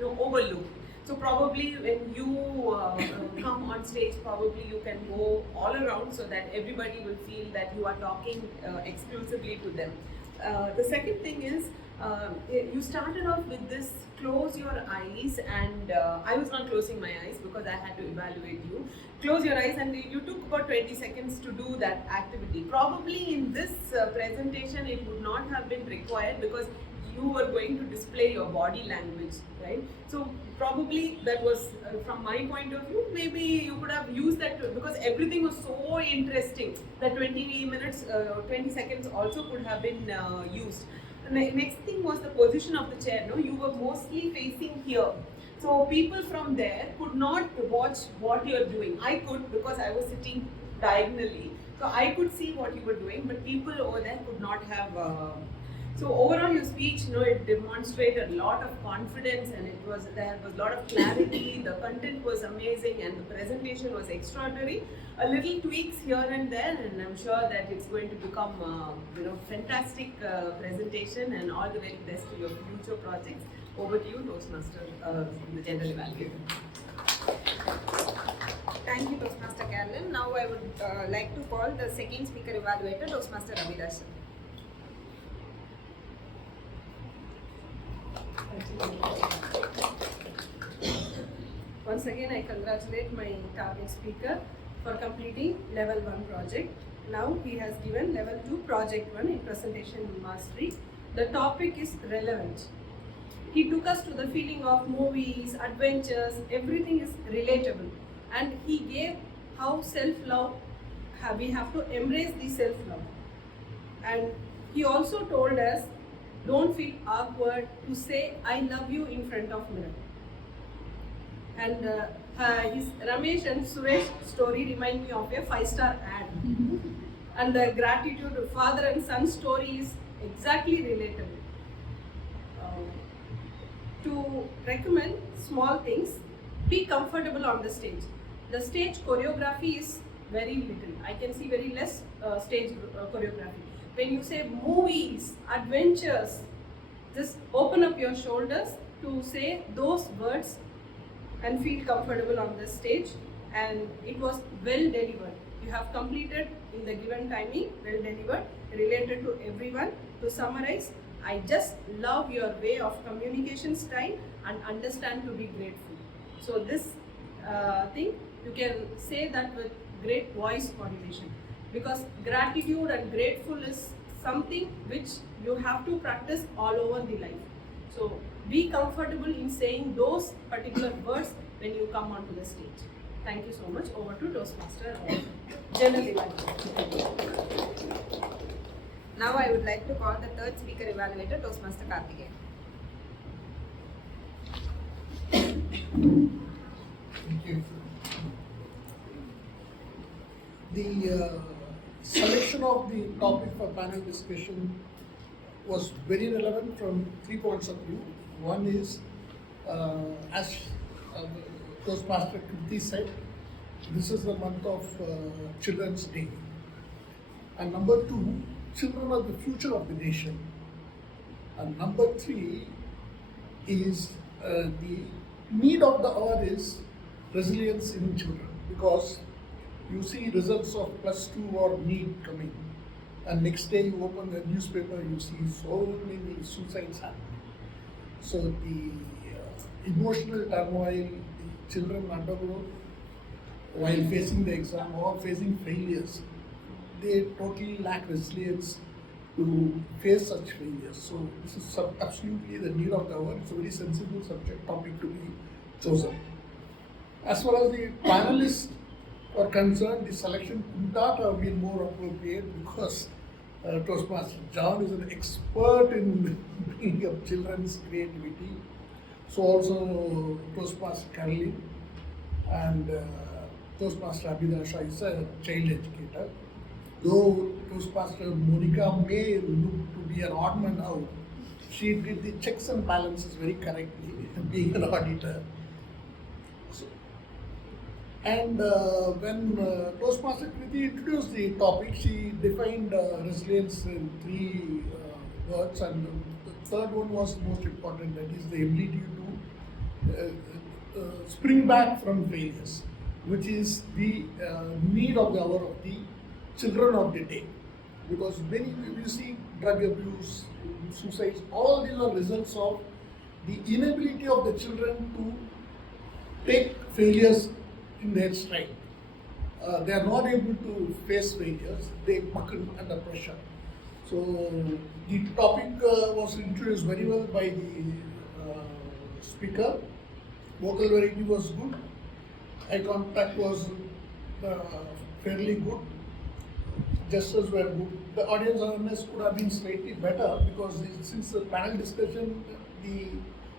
overlooked. So probably when you come on stage, probably you can go all around so that everybody will feel that you are talking exclusively to them. The second thing is You started off with this close your eyes, and I was not closing my eyes because I had to evaluate you. Close your eyes, and you took about 20 seconds to do that activity. Probably in this presentation, it would not have been required because you were going to display your body language, right? So probably that was, from my point of view, maybe you could have used that because everything was so interesting that 20 minutes, 20 seconds also could have been used. The next thing was the position of the chair. No, you were mostly facing here. So people from there could not watch what you're doing. I could because I was sitting diagonally. So I could see what you were doing, but people over there could not have. So overall, your speech, it demonstrated a lot of confidence, and there was a lot of clarity. The content was amazing, and the presentation was extraordinary. A little tweaks here and there, and I'm sure that it's going to become, fantastic presentation, and all the very best to your future projects. Over to you, Toastmaster, the general evaluator. Thank you, Toastmaster Carolyn. Now I would like to call the second speaker evaluator, Toastmaster Abhilash. Once again, I congratulate my target speaker for completing level 1 project. Now he has given level 2 project 1 in presentation mastery. The topic is relevant. He took us to the feeling of movies, adventures, everything is relatable. And he gave how self-love, we have to embrace the self-love. And he also told us, don't feel awkward to say I love you in front of mirror. And his Ramesh and Suresh story remind me of a 5-star ad. And the gratitude of father and son story is exactly relatable. To recommend small things, be comfortable on the stage. The stage choreography is very little. I can see very less stage choreography. When you say movies, adventures, just open up your shoulders to say those words and feel comfortable on the stage, and it was well delivered. You have completed in the given timing, well delivered, related to everyone. To summarize, I just love your way of communication style and understand to be grateful. So this thing, you can say that with great voice modulation, because gratitude and grateful is something which you have to practice all over the life. So be comfortable in saying those particular words when you come onto the stage. Thank you so much. Over to Toastmaster General Evaluator. Now I would like to call the third speaker evaluator, Toastmaster Karthikeyan. Thank you. The selection of the topic for panel discussion was very relevant from 3 points of view. One is, as Toastmaster Kriti said, this is the month of Children's Day. And number 2, children are the future of the nation. And number 3 is the need of the hour is resilience in children, because you see results of +2 or NEET coming, and next day you open the newspaper, you see so many suicides happening. So the emotional turmoil the children undergo while facing the exam or facing failures, they totally lack resilience to face such failures. So this is absolutely the need of the hour. It's a very sensible subject topic to be chosen. As far as the panelists are concerned, the selection could not have been more appropriate, because Toastmaster John is an expert in bringing up children's creativity. So also Toastmaster Caroline and Toastmaster Abhidasha is a child educator. Though Toastmaster Monica may look to be an odd man out, she did the checks and balances very correctly, being an auditor. So, and when Toastmaster Kriti introduced the topic, she defined resilience in 3 words, and the third one was most important, that is the ability to spring back from failures, which is the need of the hour of the children of the day. because many you see drug abuse, suicides, all these are results of the inability of the children to take failures in their stride. They are not able to face failures, they buckle under pressure. So the topic was introduced very well by the speaker. Vocal variety was good, eye contact was fairly good, gestures were good. The audience awareness could have been slightly better because since the panel discussion, the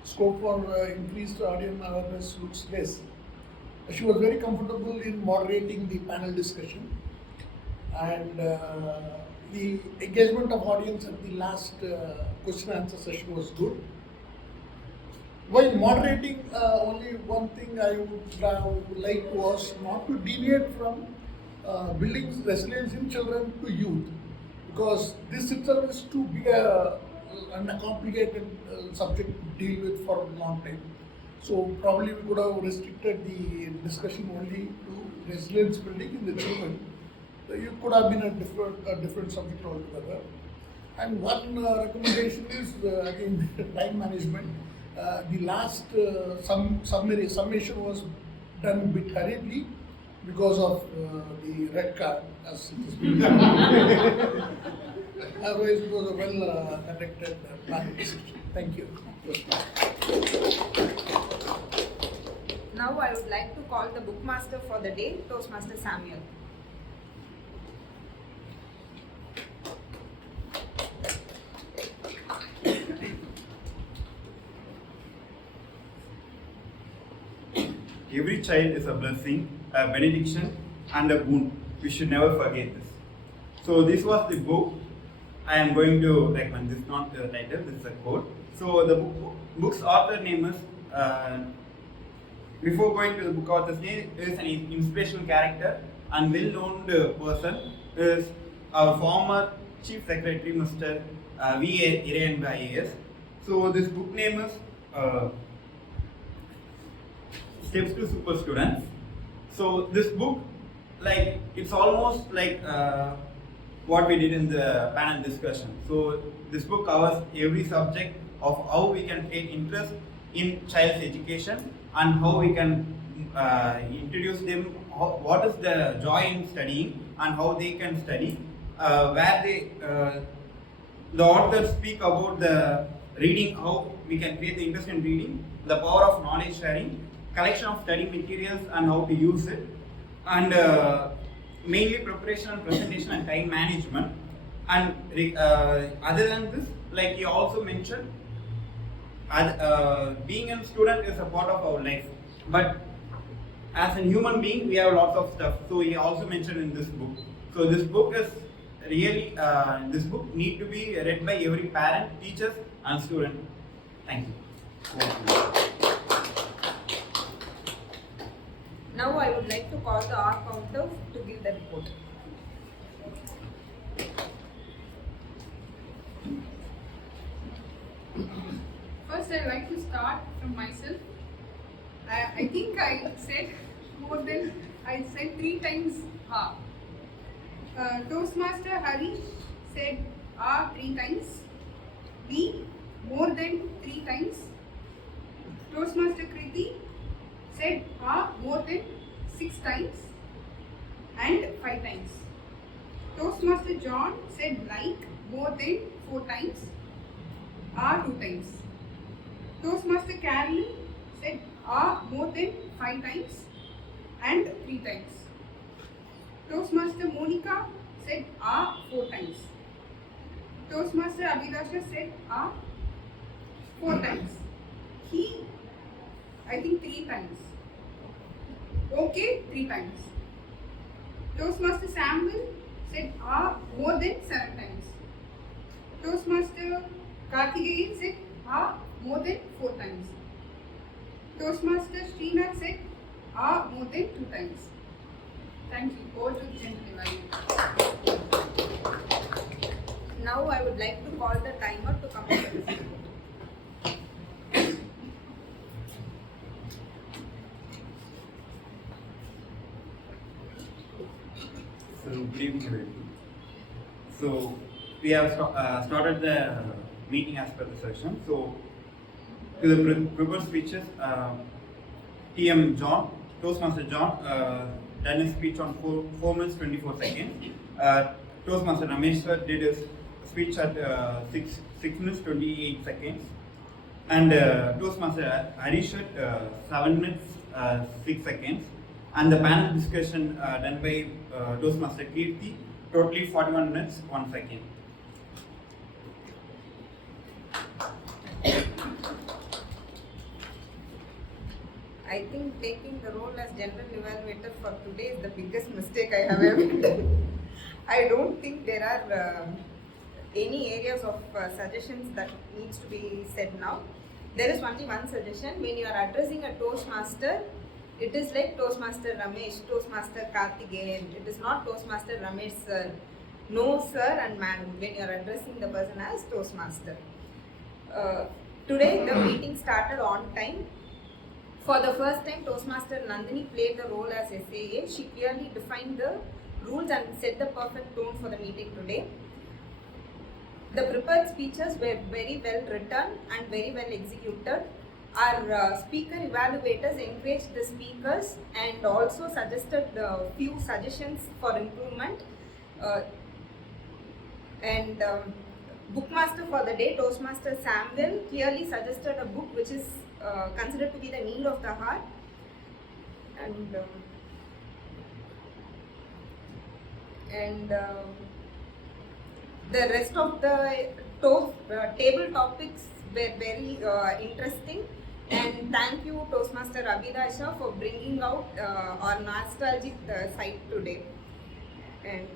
scope for increased audience awareness looks less. She was very comfortable in moderating the panel discussion, and the engagement of audience at the last question and answer session was good. While moderating, only one thing I would like was not to deviate from building resilience in children to youth, because this itself is too big a complicated subject to deal with for a long time. So probably we could have restricted the discussion only to resilience building in the children. It could have been a different subject altogether. And one recommendation is again time management. The last summation was done a bit hurriedly because of the red card, as it is being otherwise it was a well conducted panel discussion. Thank you. Now I would like to call the bookmaster for the day, Toastmaster Samuel. Every child is a blessing, a benediction, and a boon. We should never forget this. So this was the book. I am going to recommend. This is not the title. This is a quote. So the book's author name is. Before going to the book author's name, is an inspirational character and well-known person. Is our former Chief Secretary, Mr. V. Irayan IAS. So this book name is. Steps to Super Students. So this book, like it's almost like what we did in the panel discussion. So this book covers every subject of how we can take interest in child's education and how we can introduce them what is the joy in studying and how they can study. Where they the authors speak about the reading, how we can create the interest in reading, the power of knowledge sharing, collection of study materials and how to use it, and mainly preparation and presentation and time management. And other than this, like he also mentioned, being a student is a part of our life, but as a human being we have lots of stuff. So he also mentioned in this book. So this book is really this book need to be read by every parent, teachers and student. Thank you. Now I would like to call the R counter to give the report. First, I'd like to start from myself. I think I said I said 3 times ha. Toastmaster Hari said ah 3 times. B more than 3 times. Toastmaster Kriti said ah more than 6 times and 5 times. Toastmaster John said like more than 4 times, ah 2 times. Toastmaster Carolyn said ah more than 5 times and 3 times. Toastmaster Monica said ah 4 times. Toastmaster Abhidasha said ah 4 times. He, I think 3 times. Okay, 3 times. Toastmaster Samuel said ah more than 7 times. Toastmaster Karthikeyan said ah more than 4 times. Toastmaster Srinath said ah more than 2 times. Thank you. Over to the general evaluator. Now I would like to call the timer to come up with this report. So good evening everyone. So we have started the meeting as per the session. So to the prepared speeches, TM John, Toastmaster John, done his speech on 4 minutes 24 seconds. Toastmaster Ramesh sir did his speech at 6 minutes 28 seconds. And Toastmaster Harish at 7 minutes 6 seconds. And the panel discussion done by Toastmaster Kirti, totally 41 minutes 1 second. I think taking the role as general evaluator for today is the biggest mistake I have ever done. I don't think there are any areas of suggestions that needs to be said now. There is only one suggestion. When you are addressing a Toastmaster, it is like Toastmaster Ramesh, Toastmaster Karthikeyan. It is not Toastmaster Ramesh sir. No sir and madam when you are addressing the person as Toastmaster. Today the meeting started on time. For the first time, Toastmaster Nandini played the role as SAA. She clearly defined the rules and set the perfect tone for the meeting today. The prepared speeches were very well written and very well executed. Our speaker evaluators encouraged the speakers and also suggested a few suggestions for improvement. Bookmaster for the day, Toastmaster Samuel, clearly suggested a book which is considered to be the need of the heart. The rest of the table topics were very interesting. And thank you, Toastmaster Abhida Shah, for bringing out our nostalgic side today. And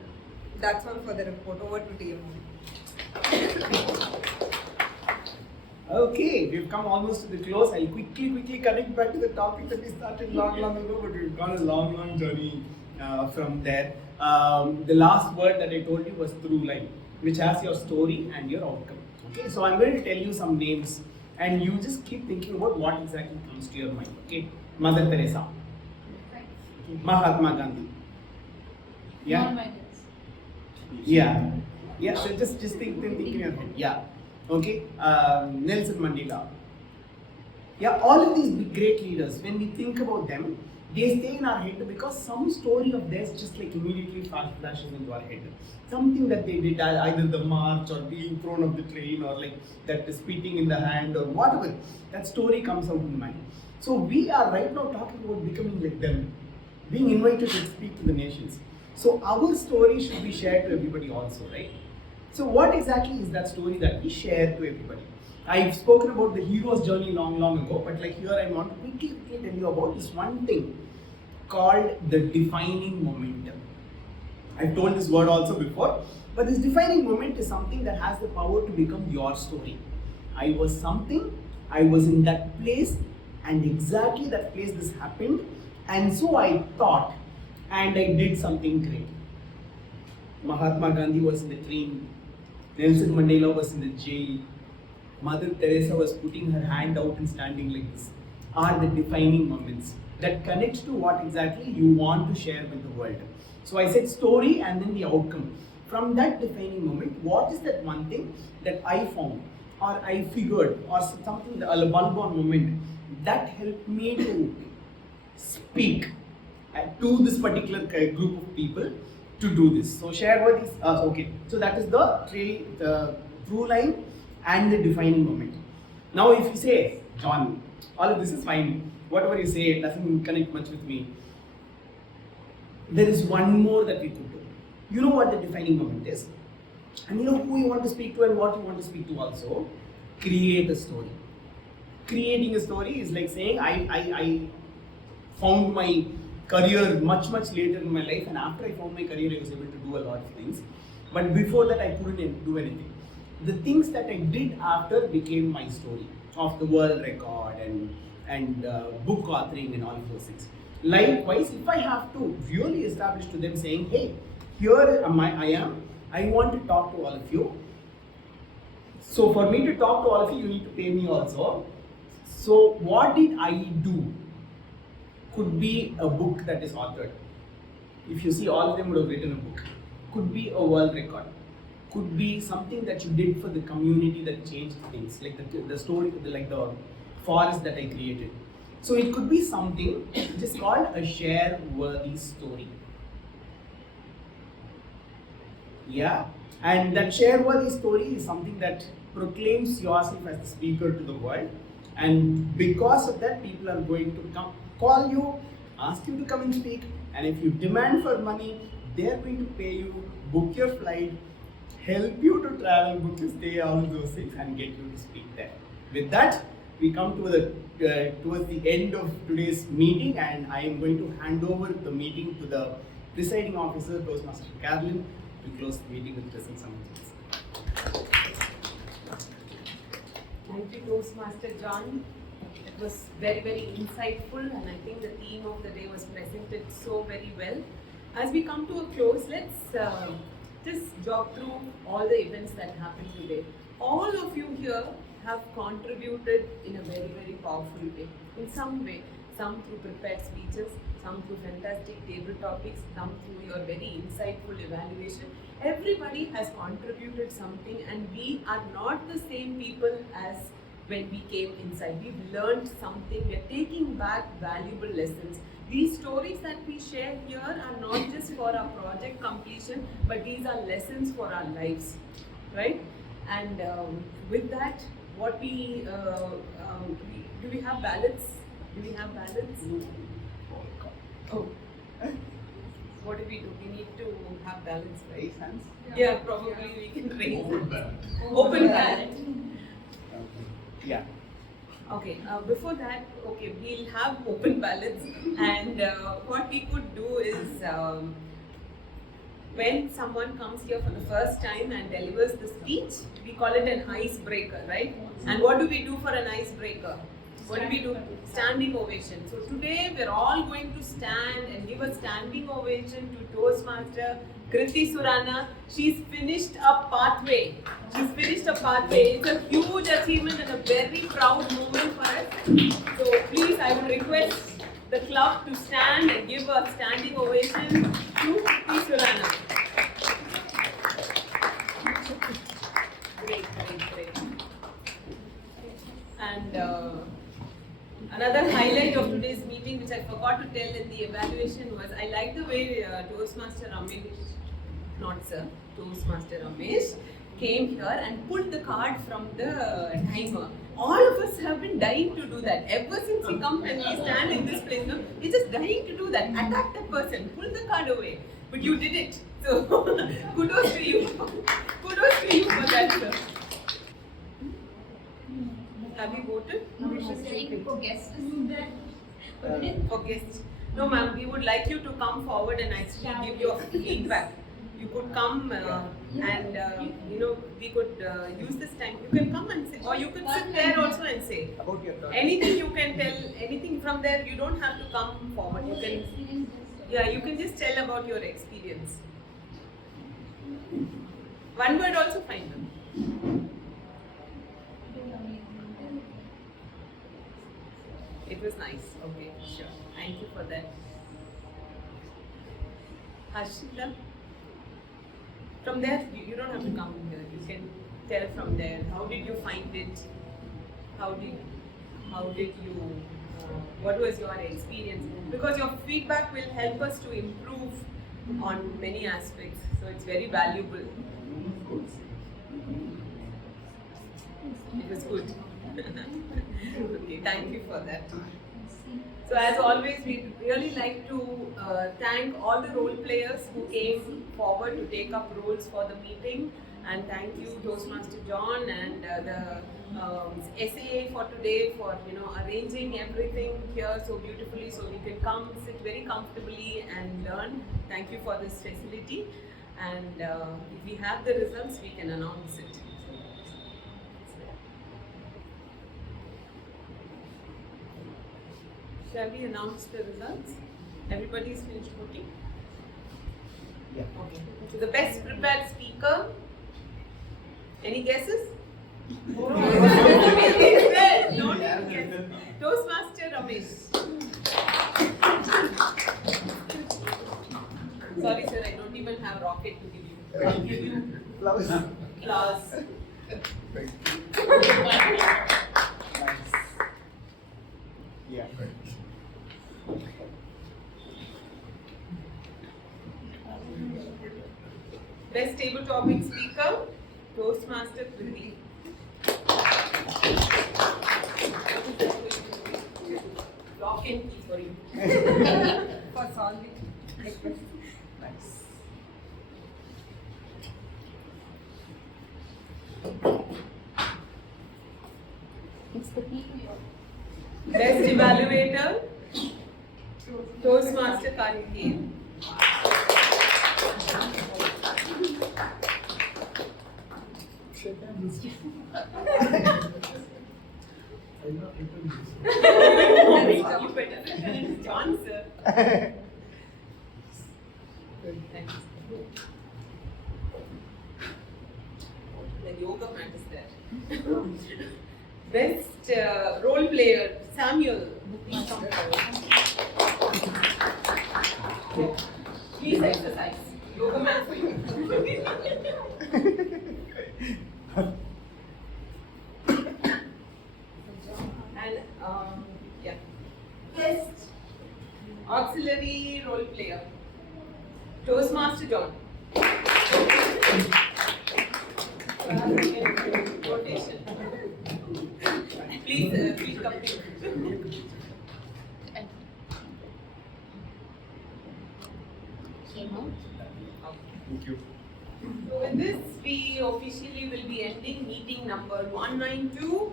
that's all for the report. Over to TMOD. Okay, we've come almost to the close. I'll quickly connect back to the topic that we started long ago, but we've gone a long journey from there. The last word that I told you was through line, which has your story and your outcome. Okay, so I'm going to tell you some names, and you just keep thinking about what exactly comes to your mind. Okay, Mother Teresa, Mahatma Gandhi. Yeah. Yeah. So just think in your head. Yeah. Okay. Nelson Mandela. Yeah. All of these big great leaders, when we think about them, they stay in our head because some story of theirs just like immediately flashes into our head. Something that they did, either the march or being thrown off the train or like that spitting in the hand or whatever, that story comes out in mind. So we are right now talking about becoming like them, being invited to speak to the nations. So our story should be shared to everybody also, right? So what exactly is that story that we share to everybody? I've spoken about the hero's journey long ago, but like here I want to quickly tell you about this one thing called the defining momentum. I've told this word also before, but this defining moment is something that has the power to become your story. I was something, I was in that place, and exactly that place this happened, and so I thought, and I did something great. Mahatma Gandhi was in the train, Nelson Mandela was in the jail, Mother Teresa was putting her hand out and standing like this, are the defining moments that connect to what exactly you want to share with the world. So I said story and then the outcome. From that defining moment, what is that one thing that I found or I figured or something, a bulb on moment that helped me to speak to this particular group of people to do this. So share what is, okay. So that is the through line and the defining moment. Now if you say, John, all of this is fine, whatever you say, it doesn't connect much with me. There is one more that we could do. You know what the defining moment is, and you know who you want to speak to and what you want to speak to also. Create a story. Creating a story is like saying, I found my career much later in my life, and after I found my career I was able to do a lot of things, but before that I couldn't do anything. The things that I did after became my story of the world record and book authoring and all of those things. Likewise, if I have to really establish to them saying, hey, here I want to talk to all of you. So for me to talk to all of you, you need to pay me also. So what did I do? Could be a book that is authored. If you see, all of them would have written a book. Could be a world record. could be something that you did for the community that changed things, like the story, like the forest that I created. So it could be something which is called a share-worthy story. Yeah, and that share-worthy story is something that proclaims yourself as the speaker to the world, and because of that, people are going to come call you, ask you to come and speak, and if you demand for money, they are going to pay you, book your flight, help you to travel, book your stay, all those things, and get you to speak there. With that, we come to the towards the end of today's meeting, and I am going to hand over the meeting to the presiding officer, Toastmaster Carolyn, to close the meeting with present summaries. Thank you, Toastmaster John. It was very, very insightful, and I think the theme of the day was presented so very well. As we come to a close, let's just jog through all the events that happened today. All of you here have contributed in a very, very powerful way, in some way. Some through prepared speeches, some through fantastic table topics, some through your very insightful evaluation. Everybody has contributed something, and we are not the same people as when we came inside. We've learned something, we're taking back valuable lessons. These stories that we share here are not just for our project completion, but these are lessons for our lives, right? And with that, what do we have ballots? Do we have ballots? Oh. What do? We need to have ballots, right? Hands? Yeah, probably we can raise Open it. ballot. Open ballot. Yeah. Okay, before that, okay, we'll have open ballots, and what we could do is when someone comes here for the first time and delivers the speech, we call it an icebreaker, right? And what do we do for an icebreaker? What do we do? Standing ovation. So today we're all going to stand and give a standing ovation to Toastmaster Kriti Surana. She's finished a pathway. She's finished a pathway. It's a huge achievement and a very proud moment for us. So please, I would request the club to stand and give a standing ovation to Kriti Surana. Great. And another highlight of today's meeting, which I forgot to tell in the evaluation, was I like the way Toastmaster Ramesh came here and pulled the card from the timer. All of us have been dying to do that. Ever since we come and we stand in this place, no, we're just dying to do that. Attack that person, pull the card away. But you did it. So kudos to you. Kudos to you for that, sir. Have you voted? For guests. For guests. No, ma'am, we would like you to come forward and actually give your feedback. You could come and we could use this time. You can come and say, or you could sit there also and say. About your thought. Anything you can tell, anything from there. You don't have to come forward. You can, you can just tell about your experience. One word also fine, ma'am. It was nice. Okay, sure. Thank you for that. Harshita, from there, you don't have to come here. You can tell from there. How did you find it? How did you? What was your experience? Because your feedback will help us to improve on many aspects. So it's very valuable. It was good. Okay, thank you for that. So as always, we'd really like to thank all the role players who came forward to take up roles for the meeting, and thank you Toastmaster John and the SAA for today for arranging everything here so beautifully so we can come sit very comfortably and learn. Thank you for this facility, and if we have the results, we can announce it. Shall we announce the results? Everybody's finished voting? Yeah. Okay. So the best prepared speaker. Any guesses? No guess. Toastmaster Ramesh. Sorry, sir, I don't even have rocket to give you. I'll give you Applause. Applause. Thank Nice. Yeah. Best table topic speaker, Toastmaster Kriti. Lock and key for you. For solving the question. Nice. It's the people. Best evaluator, Toastmaster Karthikeyan. Shake hands. I'm not written this. You better listen, it's John, sir. Thanks. The yoga mat is there. Best role player, Samuel. Please come forward. Please exercise. Yoga mat for you. And yeah. Best auxiliary role player, Toastmaster John. Rotation. Please come here. Keynote. Thank you. So with this, we officially will be ending meeting number 192,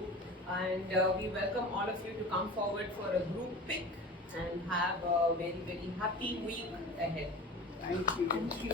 and we welcome all of you to come forward for a group pic and have a very, very happy week ahead. Thank you.